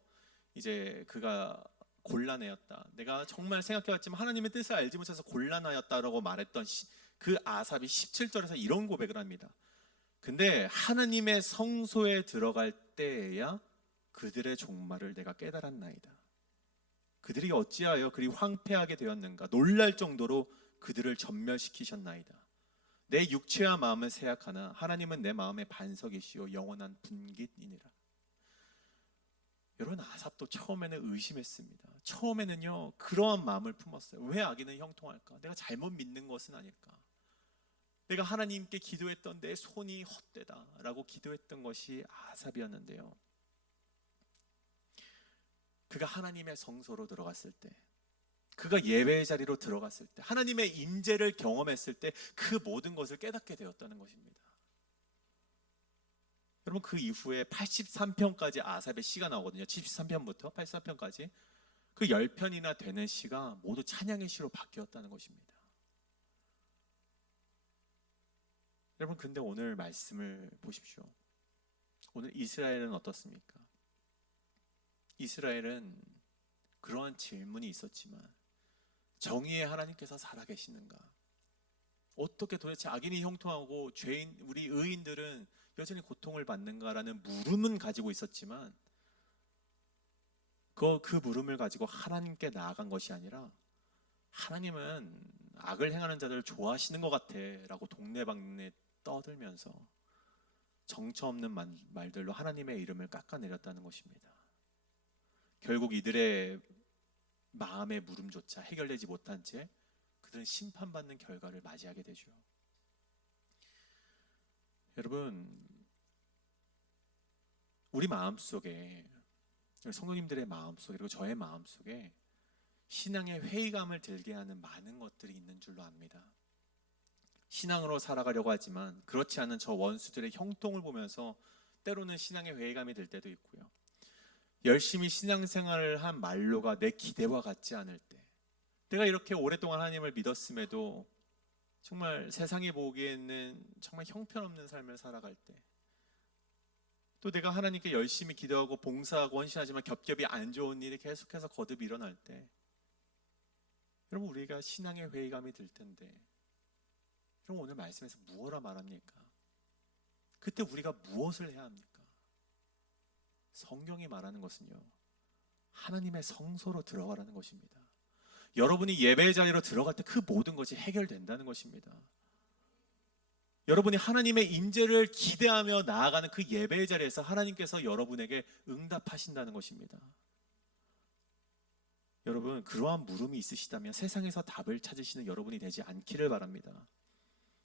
이제 그가 곤란해였다, 내가 정말 생각해봤지만 하나님의 뜻을 알지 못해서 곤란하였다라고 말했던 그 아삽이 17절에서 이런 고백을 합니다. 근데 하나님의 성소에 들어갈 때에야 그들의 종말을 내가 깨달았나이다. 그들이 어찌하여 그리 황폐하게 되었는가? 놀랄 정도로 그들을 전멸시키셨나이다. 내 육체와 마음은 세약하나 하나님은 내 마음의 반석이시요 영원한 분깃이니라. 여러분, 아삽도 처음에는 의심했습니다. 처음에는요, 그러한 마음을 품었어요. 왜 악인은 형통할까? 내가 잘못 믿는 것은 아닐까? 내가 하나님께 기도했던 내 손이 헛되다 라고 기도했던 것이 아삽이었는데요, 그가 하나님의 성소로 들어갔을 때, 그가 예배의 자리로 들어갔을 때, 하나님의 임재를 경험했을 때 그 모든 것을 깨닫게 되었다는 것입니다. 여러분, 그 이후에 83편까지 아삽의 시가 나오거든요. 73편부터 84편까지 그 10편이나 되는 시가 모두 찬양의 시로 바뀌었다는 것입니다. 여러분, 근데 오늘 말씀을 보십시오. 오늘 이스라엘은 어떻습니까? 이스라엘은 그러한 질문이 있었지만 정의의 하나님께서 살아계시는가? 어떻게 도대체 악인이 형통하고 죄인, 우리 의인들은 여전히 고통을 받는가라는 물음은 가지고 있었지만 그 물음을 가지고 하나님께 나아간 것이 아니라, 하나님은 악을 행하는 자들을 좋아하시는 것 같아 라고 동네방네 떠들면서 정처 없는 말들로 하나님의 이름을 깎아내렸다는 것입니다. 결국 이들의 마음의 물음조차 해결되지 못한 채 그들은 심판받는 결과를 맞이하게 되죠. 여러분, 우리 마음속에, 성도님들의 마음속에, 그리고 저의 마음속에 신앙의 회의감을 들게 하는 많은 것들이 있는 줄로 압니다. 신앙으로 살아가려고 하지만 그렇지 않은 저 원수들의 형통을 보면서 때로는 신앙의 회의감이 들 때도 있고요, 열심히 신앙생활을 한 만로가 내 기대와 같지 않을 때, 내가 이렇게 오랫동안 하나님을 믿었음에도 정말 세상이 보기에는 정말 형편없는 삶을 살아갈 때, 또 내가 하나님께 열심히 기도하고 봉사하고 헌신하지만 겹겹이 안 좋은 일이 계속해서 거듭 일어날 때, 여러분, 우리가 신앙의 회의감이 들 텐데, 여러분, 오늘 말씀에서 무엇라 말합니까? 그때 우리가 무엇을 해야 합니까? 성경이 말하는 것은요, 하나님의 성소로 들어가라는 것입니다. 여러분이 예배의 자리로 들어갈 때 그 모든 것이 해결된다는 것입니다. 여러분이 하나님의 임재를 기대하며 나아가는 그 예배의 자리에서 하나님께서 여러분에게 응답하신다는 것입니다. 여러분, 그러한 물음이 있으시다면 세상에서 답을 찾으시는 여러분이 되지 않기를 바랍니다.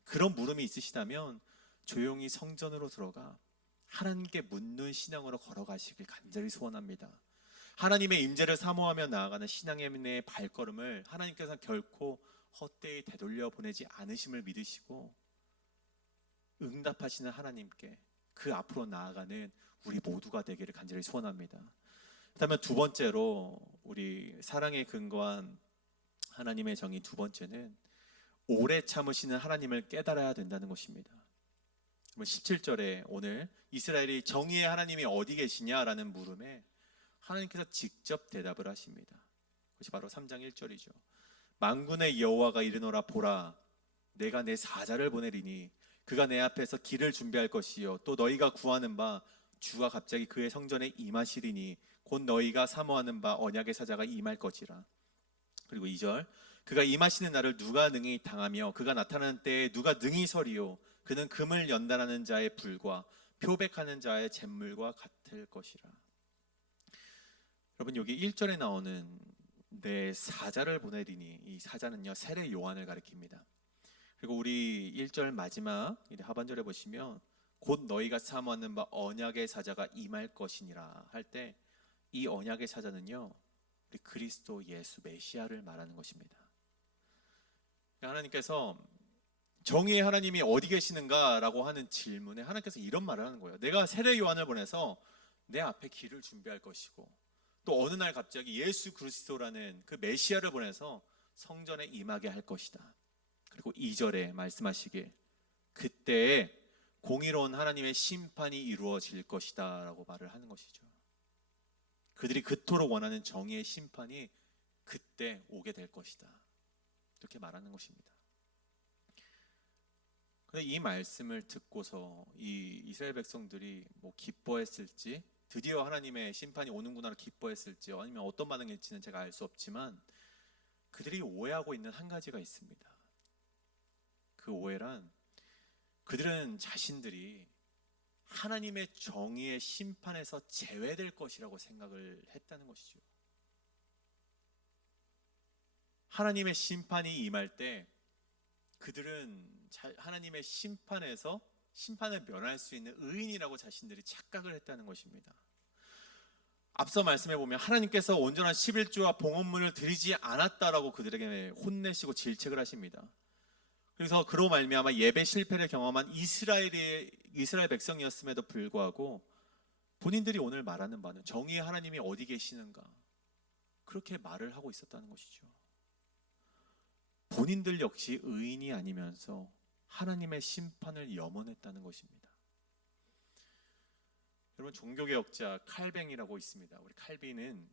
그런 물음이 있으시다면 조용히 성전으로 들어가 하나님께 묻는 신앙으로 걸어가시길 간절히 소원합니다. 하나님의 임재를 사모하며 나아가는 신앙의 발걸음을 하나님께서 결코 헛되이 되돌려 보내지 않으심을 믿으시고 응답하시는 하나님께 그 앞으로 나아가는 우리 모두가 되기를 간절히 소원합니다. 그렇다면 두 번째로 우리 사랑에 근거한 하나님의 정의 두 번째는 오래 참으시는 하나님을 깨달아야 된다는 것입니다. 17절에 오늘 이스라엘이 정의의 하나님이 어디 계시냐라는 물음에 하나님께서 직접 대답을 하십니다. 그것이 바로 3장 1절이죠. 만군의 여호와가 이르노라 보라 내가 내 사자를 보내리니 그가 내 앞에서 길을 준비할 것이요 또 너희가 구하는 바 주가 갑자기 그의 성전에 임하시리니 곧 너희가 사모하는 바 언약의 사자가 임할 것이라. 그리고 2절 그가 임하시는 날을 누가 능히 당하며 그가 나타나는 때에 누가 능히 서리요 그는 금을 연단하는 자의 불과 표백하는 자의 잿물과 같을 것이라. 여러분 여기 1절에 나오는 내 사자를 보내리니 이 사자는요 세례 요한을 가리킵니다. 그리고 우리 1절 마지막 하반절에 보시면 곧 너희가 사모하는 바 언약의 사자가 임할 것이니라 할 때 이 언약의 사자는요 우리 그리스도 예수 메시아를 말하는 것입니다. 하나님께서 정의의 하나님이 어디 계시는가라고 하는 질문에 하나님께서 이런 말을 하는 거예요. 내가 세례 요한을 보내서 내 앞에 길을 준비할 것이고 또 어느 날 갑자기 예수 그리스도라는 그 메시아를 보내서 성전에 임하게 할 것이다. 그리고 2절에 말씀하시길 그때에 공의로운 하나님의 심판이 이루어질 것이다 라고 말을 하는 것이죠. 그들이 그토록 원하는 정의의 심판이 그때 오게 될 것이다 이렇게 말하는 것입니다. 그런데 이 말씀을 듣고서 이 이스라엘 백성들이 뭐 기뻐했을지 드디어 하나님의 심판이 오는구나 기뻐했을지 아니면 어떤 반응일지는 제가 알 수 없지만 그들이 오해하고 있는 한 가지가 있습니다. 그 오해란 그들은 자신들이 하나님의 정의의 심판에서 제외될 것이라고 생각을 했다는 것이죠. 하나님의 심판이 임할 때 그들은 하나님의 심판에서 심판을 면할 수 있는 의인이라고 자신들이 착각을 했다는 것입니다. 앞서 말씀해 보면 하나님께서 온전한 11조와 봉헌문을 드리지 않았다라고 그들에게 혼내시고 질책을 하십니다. 그래서 그로 말미암아 예배 실패를 경험한 이스라엘 백성이었음에도 불구하고 본인들이 오늘 말하는 바는 정의의 하나님이 어디 계시는가 그렇게 말을 하고 있었다는 것이죠. 본인들 역시 의인이 아니면서 하나님의 심판을 염원했다는 것입니다. 여러분 종교개혁자 칼뱅이라고 있습니다. 우리 칼빈은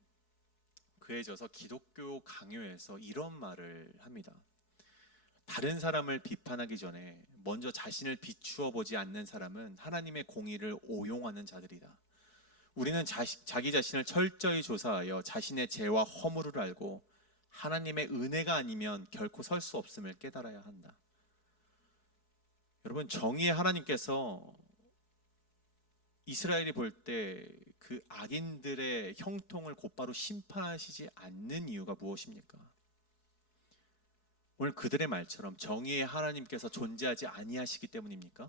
그에 져서 기독교 강요에서 이런 말을 합니다. 다른 사람을 비판하기 전에 먼저 자신을 비추어 보지 않는 사람은 하나님의 공의를 오용하는 자들이다. 우리는 자기 자신을 철저히 조사하여 자신의 죄와 허물을 알고 하나님의 은혜가 아니면 결코 설 수 없음을 깨달아야 한다. 여러분 정의의 하나님께서 이스라엘이 볼 때 그 악인들의 형통을 곧바로 심판하시지 않는 이유가 무엇입니까? 오늘 그들의 말처럼 정의의 하나님께서 존재하지 아니하시기 때문입니까?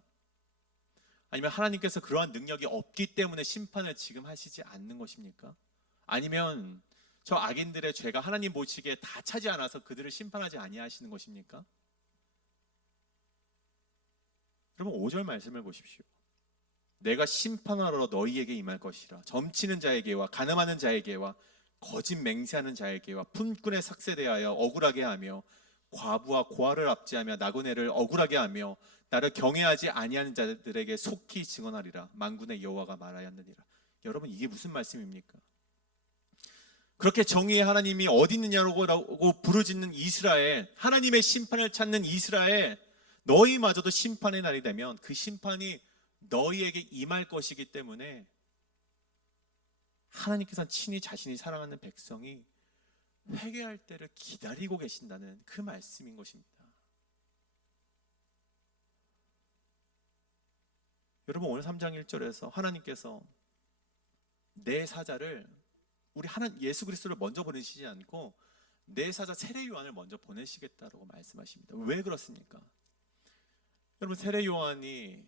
아니면 하나님께서 그러한 능력이 없기 때문에 심판을 지금 하시지 않는 것입니까? 아니면 저 악인들의 죄가 하나님 보시기에 다 차지 않아서 그들을 심판하지 아니하시는 것입니까? 여러분 5절 말씀을 보십시오. 내가 심판하러 너희에게 임할 것이라. 점치는 자에게와 간음하는 자에게와 거짓 맹세하는 자에게와 품꾼에 삭세대하여 억울하게 하며 과부와 고아를 압제하며 나그네를 억울하게 하며 나를 경외하지 아니하는 자들에게 속히 증언하리라. 만군의 여호와가 말하였느니라. 여러분 이게 무슨 말씀입니까? 그렇게 정의의 하나님이 어디 있느냐고 부르짖는 이스라엘, 하나님의 심판을 찾는 이스라엘, 너희마저도 심판의 날이 되면 그 심판이 너희에게 임할 것이기 때문에 하나님께서는 친히 자신이 사랑하는 백성이 회개할 때를 기다리고 계신다는 그 말씀인 것입니다. 여러분 오늘 3장 1절에서 하나님께서 내 사자를 우리 예수 그리스도를 먼저 보내시지 않고 내 사자 세례 요한을 먼저 보내시겠다라고 말씀하십니다. 왜 그렇습니까? 여러분 세례 요한이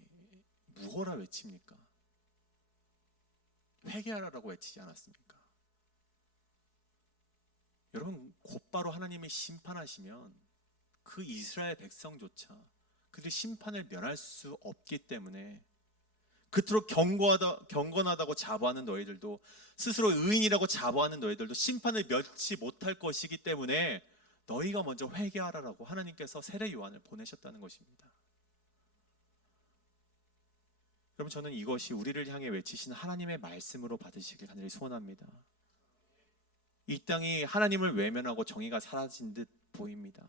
무엇라 외칩니까? 회개하라라고 외치지 않았습니까? 여러분 곧바로 하나님이 심판하시면 그 이스라엘 백성조차 그들이 심판을 면할 수 없기 때문에 그토록 경건하다고 자부하는 너희들도 스스로 의인이라고 자부하는 너희들도 심판을 면치 못할 것이기 때문에 너희가 먼저 회개하라라고 하나님께서 세례 요한을 보내셨다는 것입니다. 여러분 저는 이것이 우리를 향해 외치신 하나님의 말씀으로 받으시길 간절히 소원합니다. 이 땅이 하나님을 외면하고 정의가 사라진 듯 보입니다.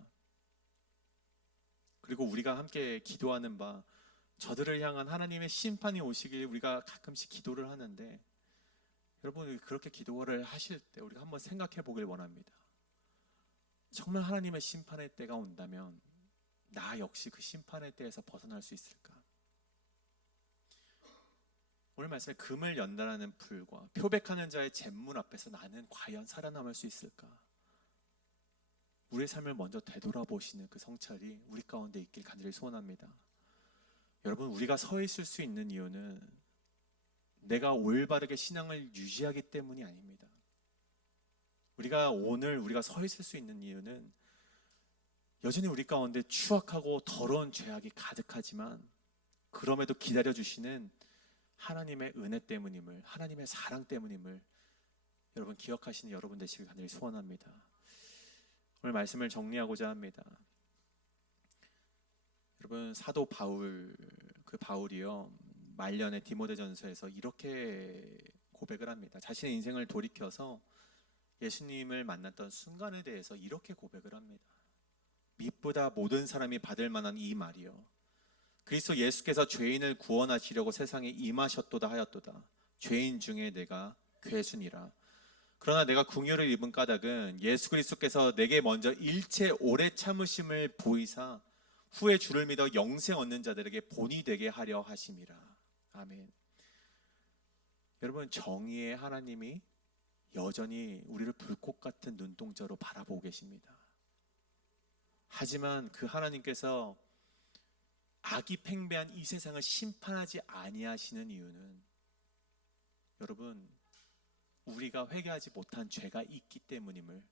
그리고 우리가 함께 기도하는 바 저들을 향한 하나님의 심판이 오시길 우리가 가끔씩 기도를 하는데 여러분 그렇게 기도를 하실 때 우리가 한번 생각해 보길 원합니다. 정말 하나님의 심판의 때가 온다면 나 역시 그 심판의 때에서 벗어날 수 있을까? 오늘 말씀에 금을 연단하는 불과 표백하는 자의 잿문 앞에서 나는 과연 살아남을 수 있을까? 우리의 삶을 먼저 되돌아보시는 그 성찰이 우리 가운데 있길 간절히 소원합니다. 여러분 우리가 서 있을 수 있는 이유는 내가 올바르게 신앙을 유지하기 때문이 아닙니다. 우리가 서 있을 수 있는 이유는 여전히 우리 가운데 추악하고 더러운 죄악이 가득하지만 그럼에도 기다려주시는 하나님의 은혜 때문임을, 하나님의 사랑 때문임을 여러분 기억하시는 여러분 되시길 간절히 소원합니다. 오늘 말씀을 정리하고자 합니다. 여러분 사도 바울이요 말년에 디모데전서에서 이렇게 고백을 합니다. 자신의 인생을 돌이켜서 예수님을 만났던 순간에 대해서 이렇게 고백을 합니다. 미쁘다 모든 사람이 받을 만한 이 말이요 그리스도 예수께서 죄인을 구원하시려고 세상에 임하셨도다 하였도다. 죄인 중에 내가 괴순이라. 그러나 내가 긍휼을 입은 까닭은 예수 그리스도께서 내게 먼저 일체 오래 참으심을 보이사 후에 주를 믿어 영생 얻는 자들에게 본이 되게 하려 하심이라. 아멘. 여러분 정의의 하나님이 여전히 우리를 불꽃 같은 눈동자로 바라보고 계십니다. 하지만 그 하나님께서 악이 팽배한 이 세상을 심판하지 아니하시는 이유는 여러분 우리가 회개하지 못한 죄가 있기 때문임을,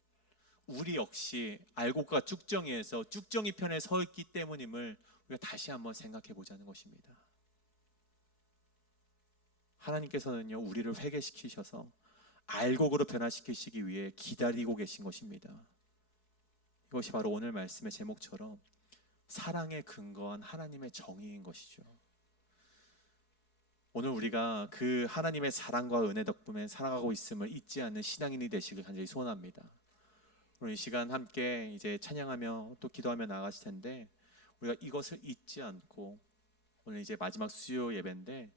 우리 역시 알곡과 쭉정이에서 쭉정이 편에 서 있기 때문임을 우리가 다시 한번 생각해 보자는 것입니다. 하나님께서는요 우리를 회개시키셔서 알곡으로 변화시키시기 위해 기다리고 계신 것입니다. 이것이 바로 오늘 말씀의 제목처럼 사랑에 근거한 하나님의 정의인 것이죠. 오늘 우리가 그 하나님의 사랑과 은혜 덕분에 살아가고 있음을 잊지 않는 신앙인이 되시길 간절히 소원합니다. 오늘 이 시간 함께 이제 찬양하며 또 기도하며 나아가실 텐데 우리가 이것을 잊지 않고 오늘 이제 마지막 수요 예배인데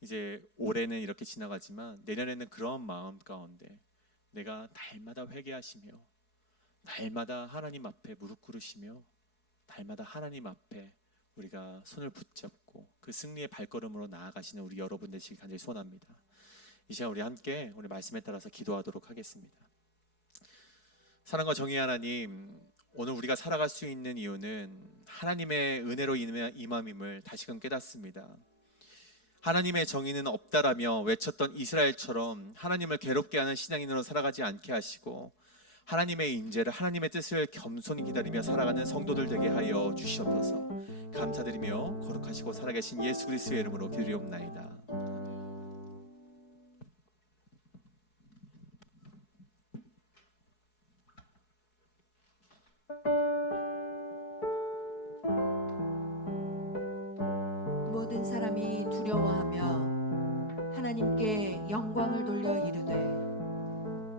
이제 올해는 이렇게 지나가지만 내년에는 그런 마음 가운데 내가 날마다 회개하시며 날마다 하나님 앞에 무릎 꿇으시며 날마다 하나님 앞에 우리가 손을 붙잡고 그 승리의 발걸음으로 나아가시는 우리 여러분 되시길 간절히 소원합니다. 이 시간 우리 함께 오늘 말씀에 따라서 기도하도록 하겠습니다. 사랑과 정의 하나님, 오늘 우리가 살아갈 수 있는 이유는 하나님의 은혜로 임함임을 다시금 깨닫습니다. 하나님의 정의는 없다라며 외쳤던 이스라엘처럼 하나님을 괴롭게 하는 신앙인으로 살아가지 않게 하시고 하나님의 인재를, 하나님의 뜻을 겸손히 기다리며 살아가는 성도들 되게 하여 주시옵소서. 감사드리며 거룩하시고 살아계신 예수 그리스도의 이름으로 기도리옵나이다. 모든 사람이 두려워하며 하나님께 영광을 돌려 이르되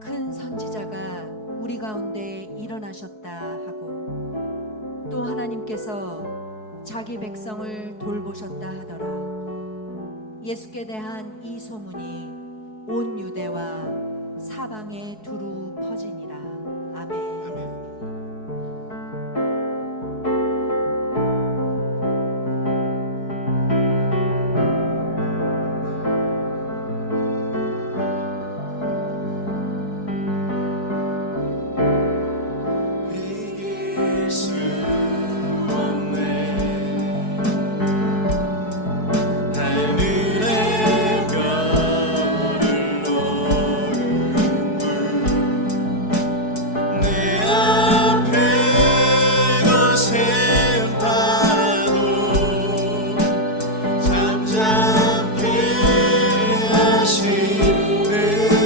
큰 선지자가 우리 가운데 일어나셨다 하고 또 하나님께서 자기 백성을 돌보셨다 하더라. 예수께 대한 이 소문이 온 유대와 사방에 두루 퍼지니라. 아멘.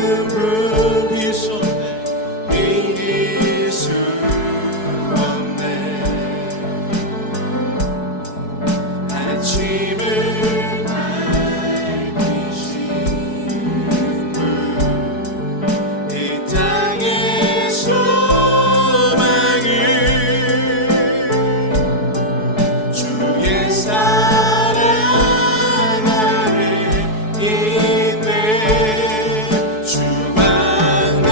어둠은 비솟네 이길 수 없네 아침을 밝히신 분 이 땅의 소망을 주의 사랑 안에 있네 주만 내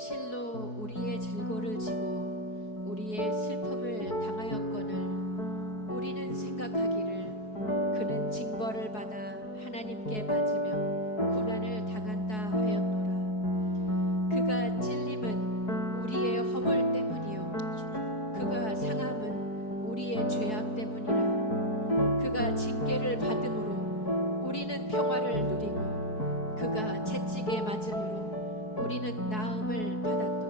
실로 우리의 질고를 지고 우리의 슬픔을 당하였거늘 우리는 생각하기를 그는 징벌을 받아 하나님께 맞으며 고난을 당한다 하였노라. 그가 찔림은 우리의 허물 때문이요 그가 상함은 우리의 죄악 때문이라. 그가 징계를 받음으로 우리는 평화를 누리고 그가 채찍에 맞음으로 우리는 나음을 받았도다.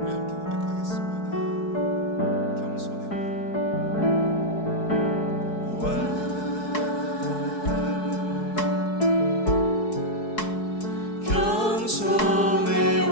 우리 함께 고백하겠습니다. 겸손의 왕 겸손의 왕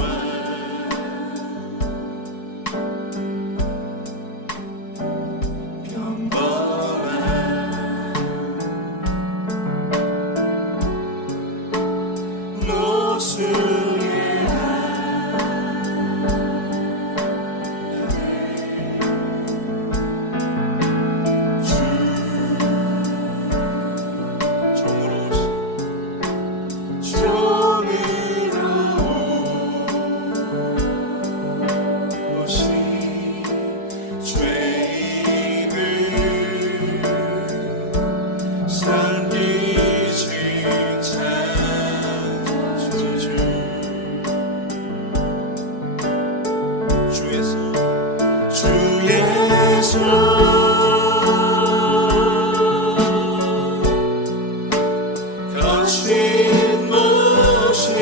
거친 모식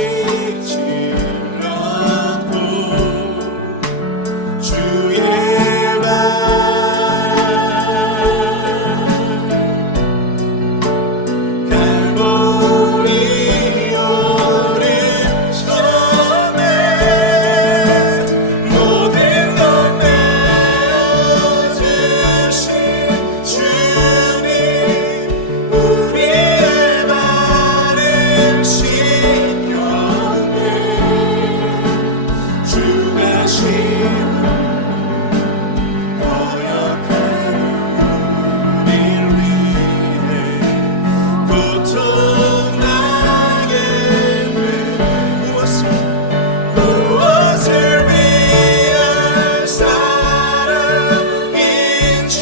질렀고 주의 발 갈보리 오른손에 모든 것 내어주신 주님 우리의 발을 씻겼네. 주가 신 거역한 우리를 위해 고통나게 된 무엇을 위한 사랑인지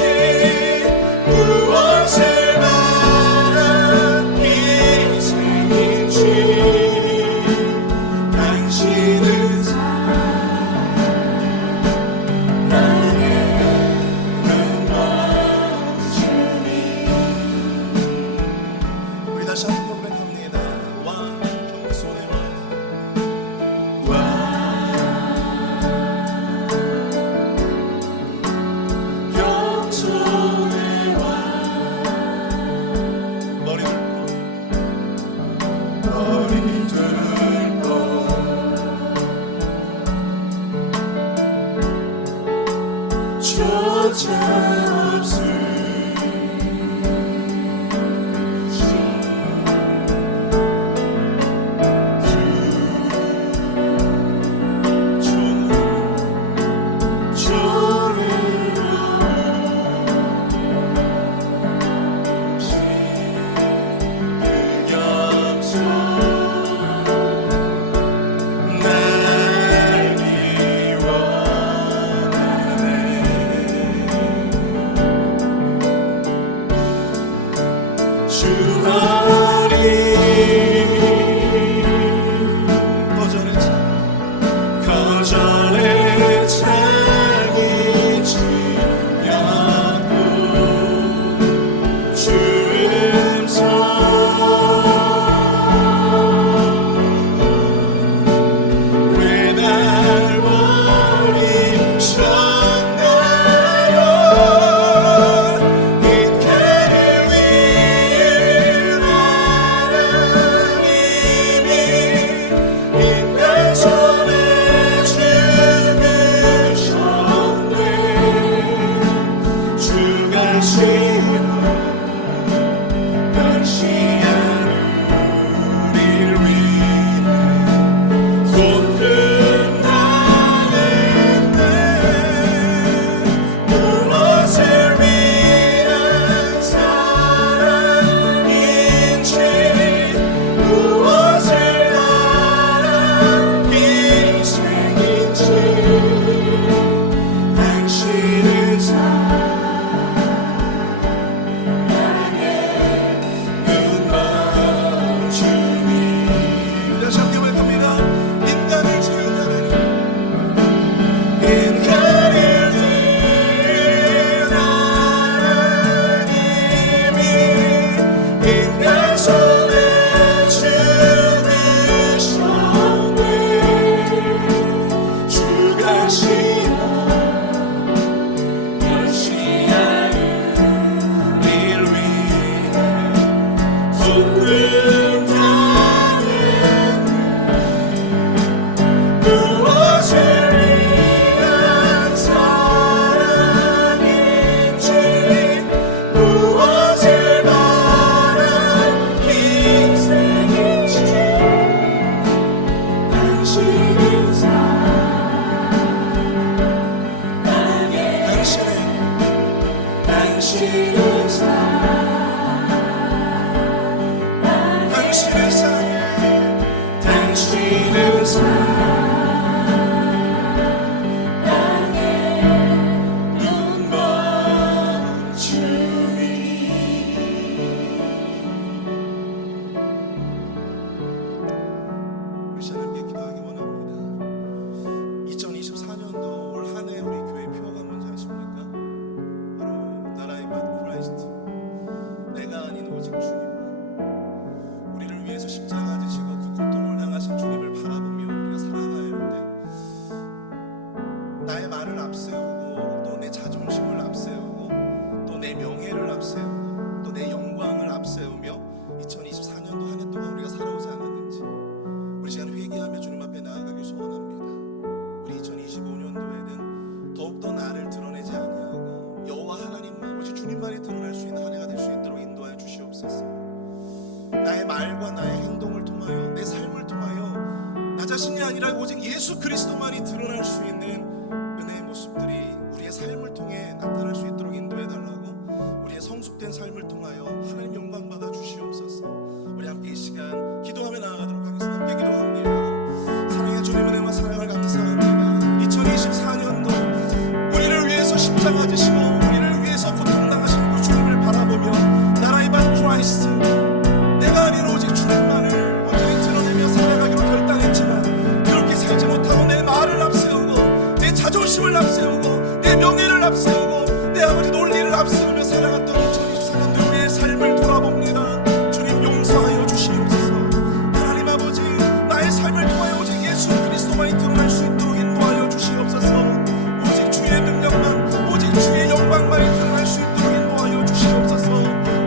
무엇을 바란 희생인지 당신은 우리 다시 한번 고백합니다. 왕 겸손의 왕 겸손의 왕 머리 들고 조차 없을 거절의 창이 지렸고 주음성 왜 날 버리셨나요? 이 칼을 위해 나를 당신은 사랑해 당신은 사랑해 눈먼 주님. 우리 시간 함께 기도하기 원합니다. 2024년도 올 한 해 우리 교회 표어가 뭔지 아십니까? 바로 나라의 밭 크라이스트, 내가 아닌 오직 주님만. 우리를 위해서 십자가 지시고 그 고통을 당하신 주님을 바라보며 우리가 살아가야 할 때, 나의 말을 앞세우고 또 내 자존심을 앞세우고 또 내 명예를 앞세우고 또 내 영광을 앞세우며 2024년도 한 해 동안 우리가 살아오지 않았는지 우리 시간 회개하며 주님 앞에 나아가길 소원합니다. 우리 2025년도에는 더욱더 나를 드러내지 아니하고 여호와 하나님만 오직 주님만이 드러날 수 있는 한 해가 될 수 있도록 인도하여 주시옵소서. 나의 말과 나의 행동을 통하여 내 삶을 통하여 나 자신이 아니라 오직 예수 그리스도만이 드러날 수 있는 은혜의 모습들이 우리의 삶을 통해 나타날 수 있도록 인도해 달라고, 우리의 성숙된 삶을 통하여 하나님 영광 받아 주시옵소서. 우리 함께 이 시간 기도하며 나아가도록 하겠습니다. 함께 기도합니다. 사랑의 주님 은혜와 사랑을 감사합니다. 2024년도 우리를 위해서 십자가 지시고 우리를 위해서 고통당하신 그 주님을 바라보며 나라의 밭 크라이스트, 내가 아닌 오직 주님만을 온전히 드러내며 살아가기로 결단했지만 그렇게 살지 못하고 내 말을 앞세우고 내 자존심을 앞세우고 내 명예를 앞세우고 내 아버지 논리를 앞세우며 살아갔던 2024년도 우리의 삶을 돌아봅니다. 주님 용서하여 주시옵소서. 하나님 아버지, 나의 삶을 통하여 오직 예수 그리스도만이 드러날 수 있도록 인도하여 주시옵소서. 오직 주의 능력만, 오직 주의 영광만이 드러날 수 있도록 인도하여 주시옵소서.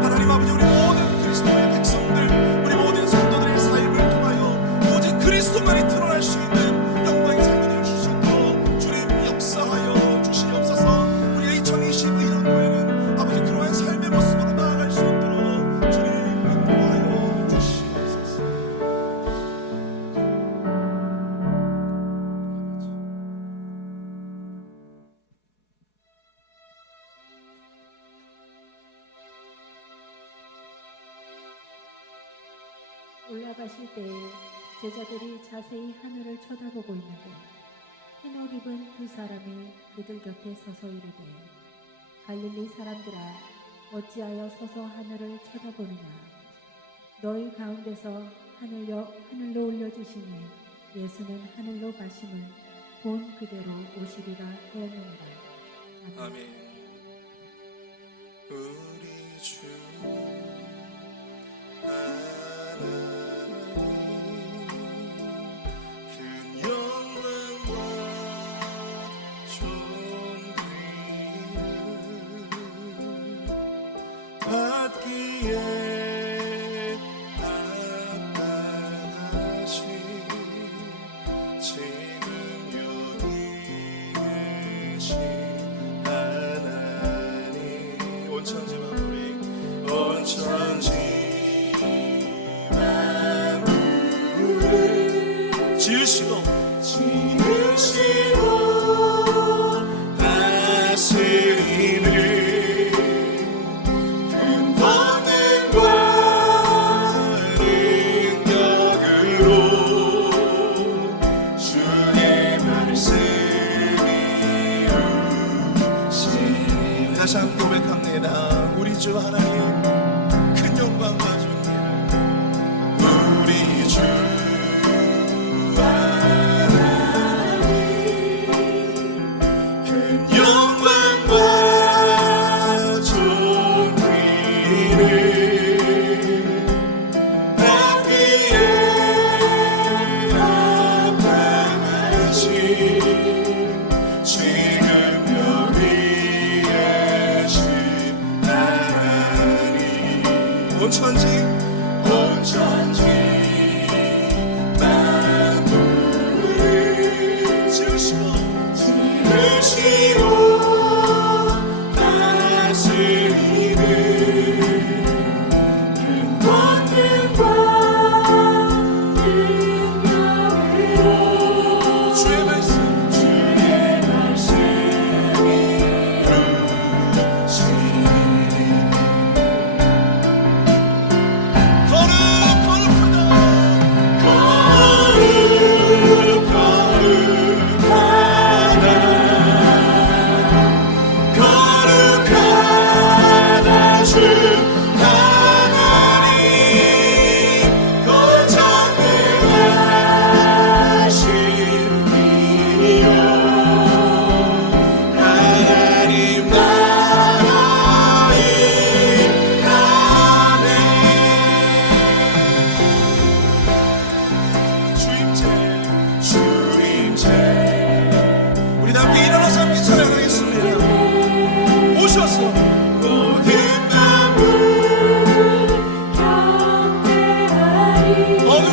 하나님 아버지, 우리 모든 그리스도의 백성들, 우리 모든 성도들의 삶을 통하여 오직 그리스도만이 드러날 수 있는 영광의 삶이 되어 주실 수 있도록 주님 역사하여 주시옵소서. 우리가 2022년도에는 아버지 그러한 삶의 모습으로 나아갈 수 있도록 주님 인도하여 주시옵소서. 올라가실 때에 제자들이 자세히 하늘을 쳐다보고 있는데 흰옷 입은 두 사람이 그들 곁에 서서 이르되, 갈릴리 사람들아, 어찌하여 서서 하늘을 쳐다보느냐? 너희 가운데서 하늘로 올려주시니 예수는 하늘로 가심을 본 그대로 오시리라 하였느니라. 아멘. 아멘. 우리 주 하나님 큰 영광과 존귀를 받기에 합당하신 지금 여기 계신 하나님, 온천지 만물이 온천지 만물을 지으시고 다스리는 큰 권능과 능력으로 주의 말씀이 이루시니. 다시 함께 고백합니다. 우리 주 하나님 큰 영광과 존귀를, 우리 주 하나님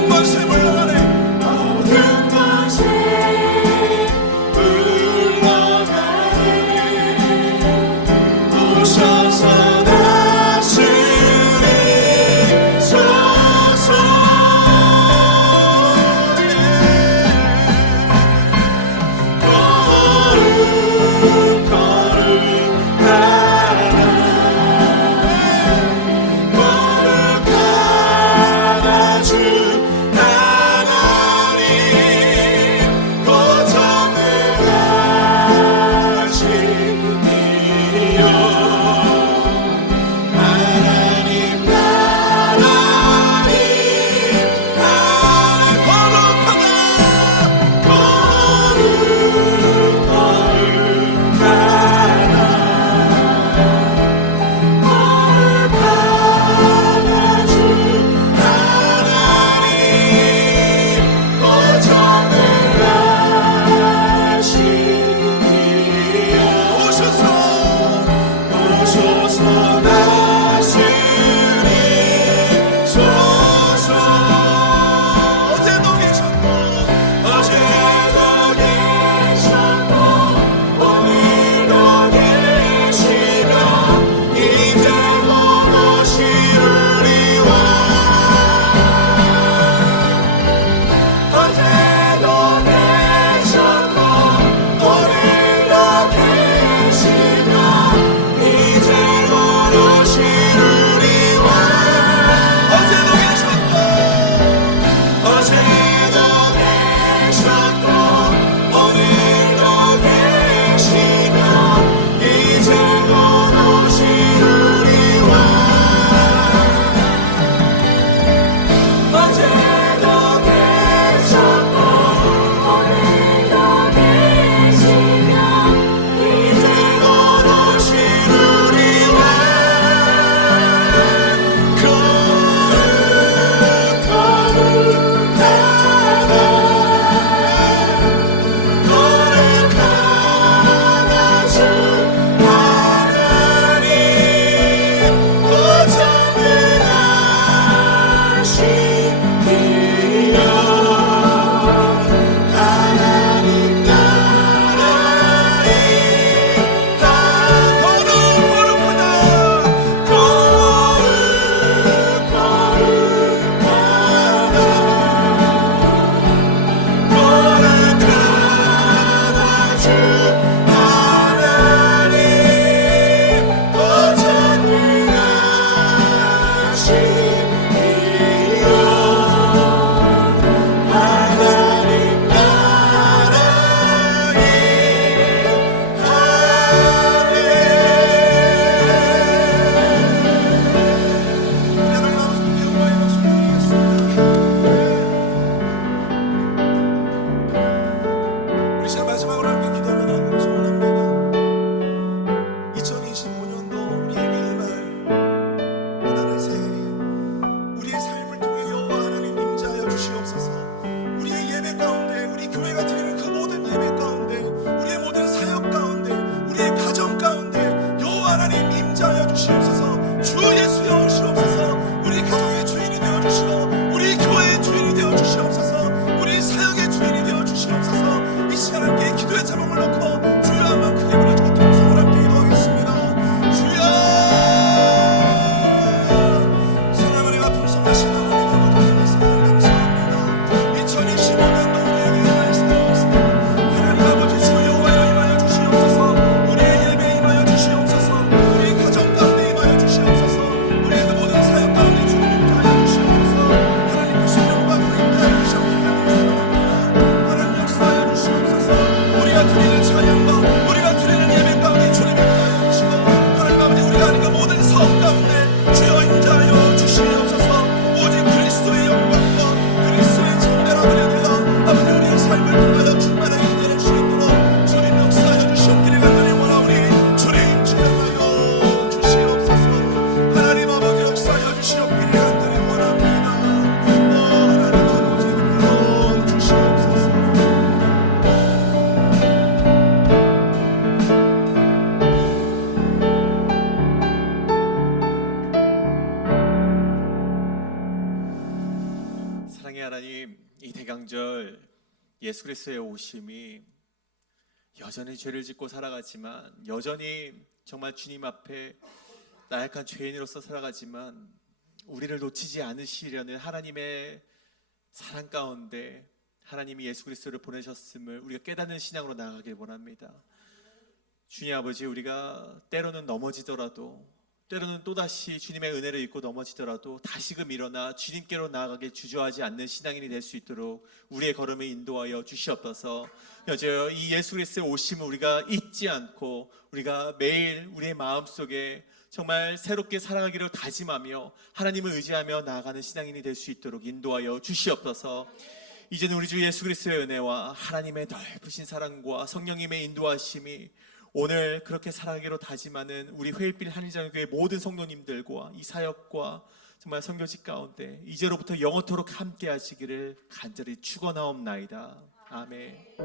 모든 것에 물러가네. 모든 것에 물러가네. 오셔서 다스리소서. 거룩하다 주 하나님. 사랑의 하나님, 이 대강절 예수 그리스도의 오심이 여전히 죄를 짓고 살아가지만, 여전히 정말 주님 앞에 나약한 죄인으로서 살아가지만 우리를 놓치지 않으시려는 하나님의 사랑 가운데 하나님이 예수 그리스도를 보내셨음을 우리가 깨닫는 신앙으로 나아가길 원합니다. 주님 아버지, 우리가 때로는 넘어지더라도, 때로는 또다시 주님의 은혜를 잊고 넘어지더라도 다시금 일어나 주님께로 나아가게 주저하지 않는 신앙인이 될 수 있도록 우리의 걸음을 인도하여 주시옵소서. 여저 이 예수 그리스도의 오심을 우리가 잊지 않고 우리가 매일 우리의 마음속에 정말 새롭게 살아가기를 다짐하며 하나님을 의지하며 나아가는 신앙인이 될 수 있도록 인도하여 주시옵소서. 이제는 우리 주 예수 그리스도의 은혜와 하나님의 넓으신 사랑과 성령님의 인도하심이 오늘 그렇게 살아가기로 다짐하는 우리 회일빌 한일장교회 모든 성도님들과 이 사역과 정말 선교직 가운데 이제로부터 영원토록 함께 하시기를 간절히 축원하옵나이다. 아멘.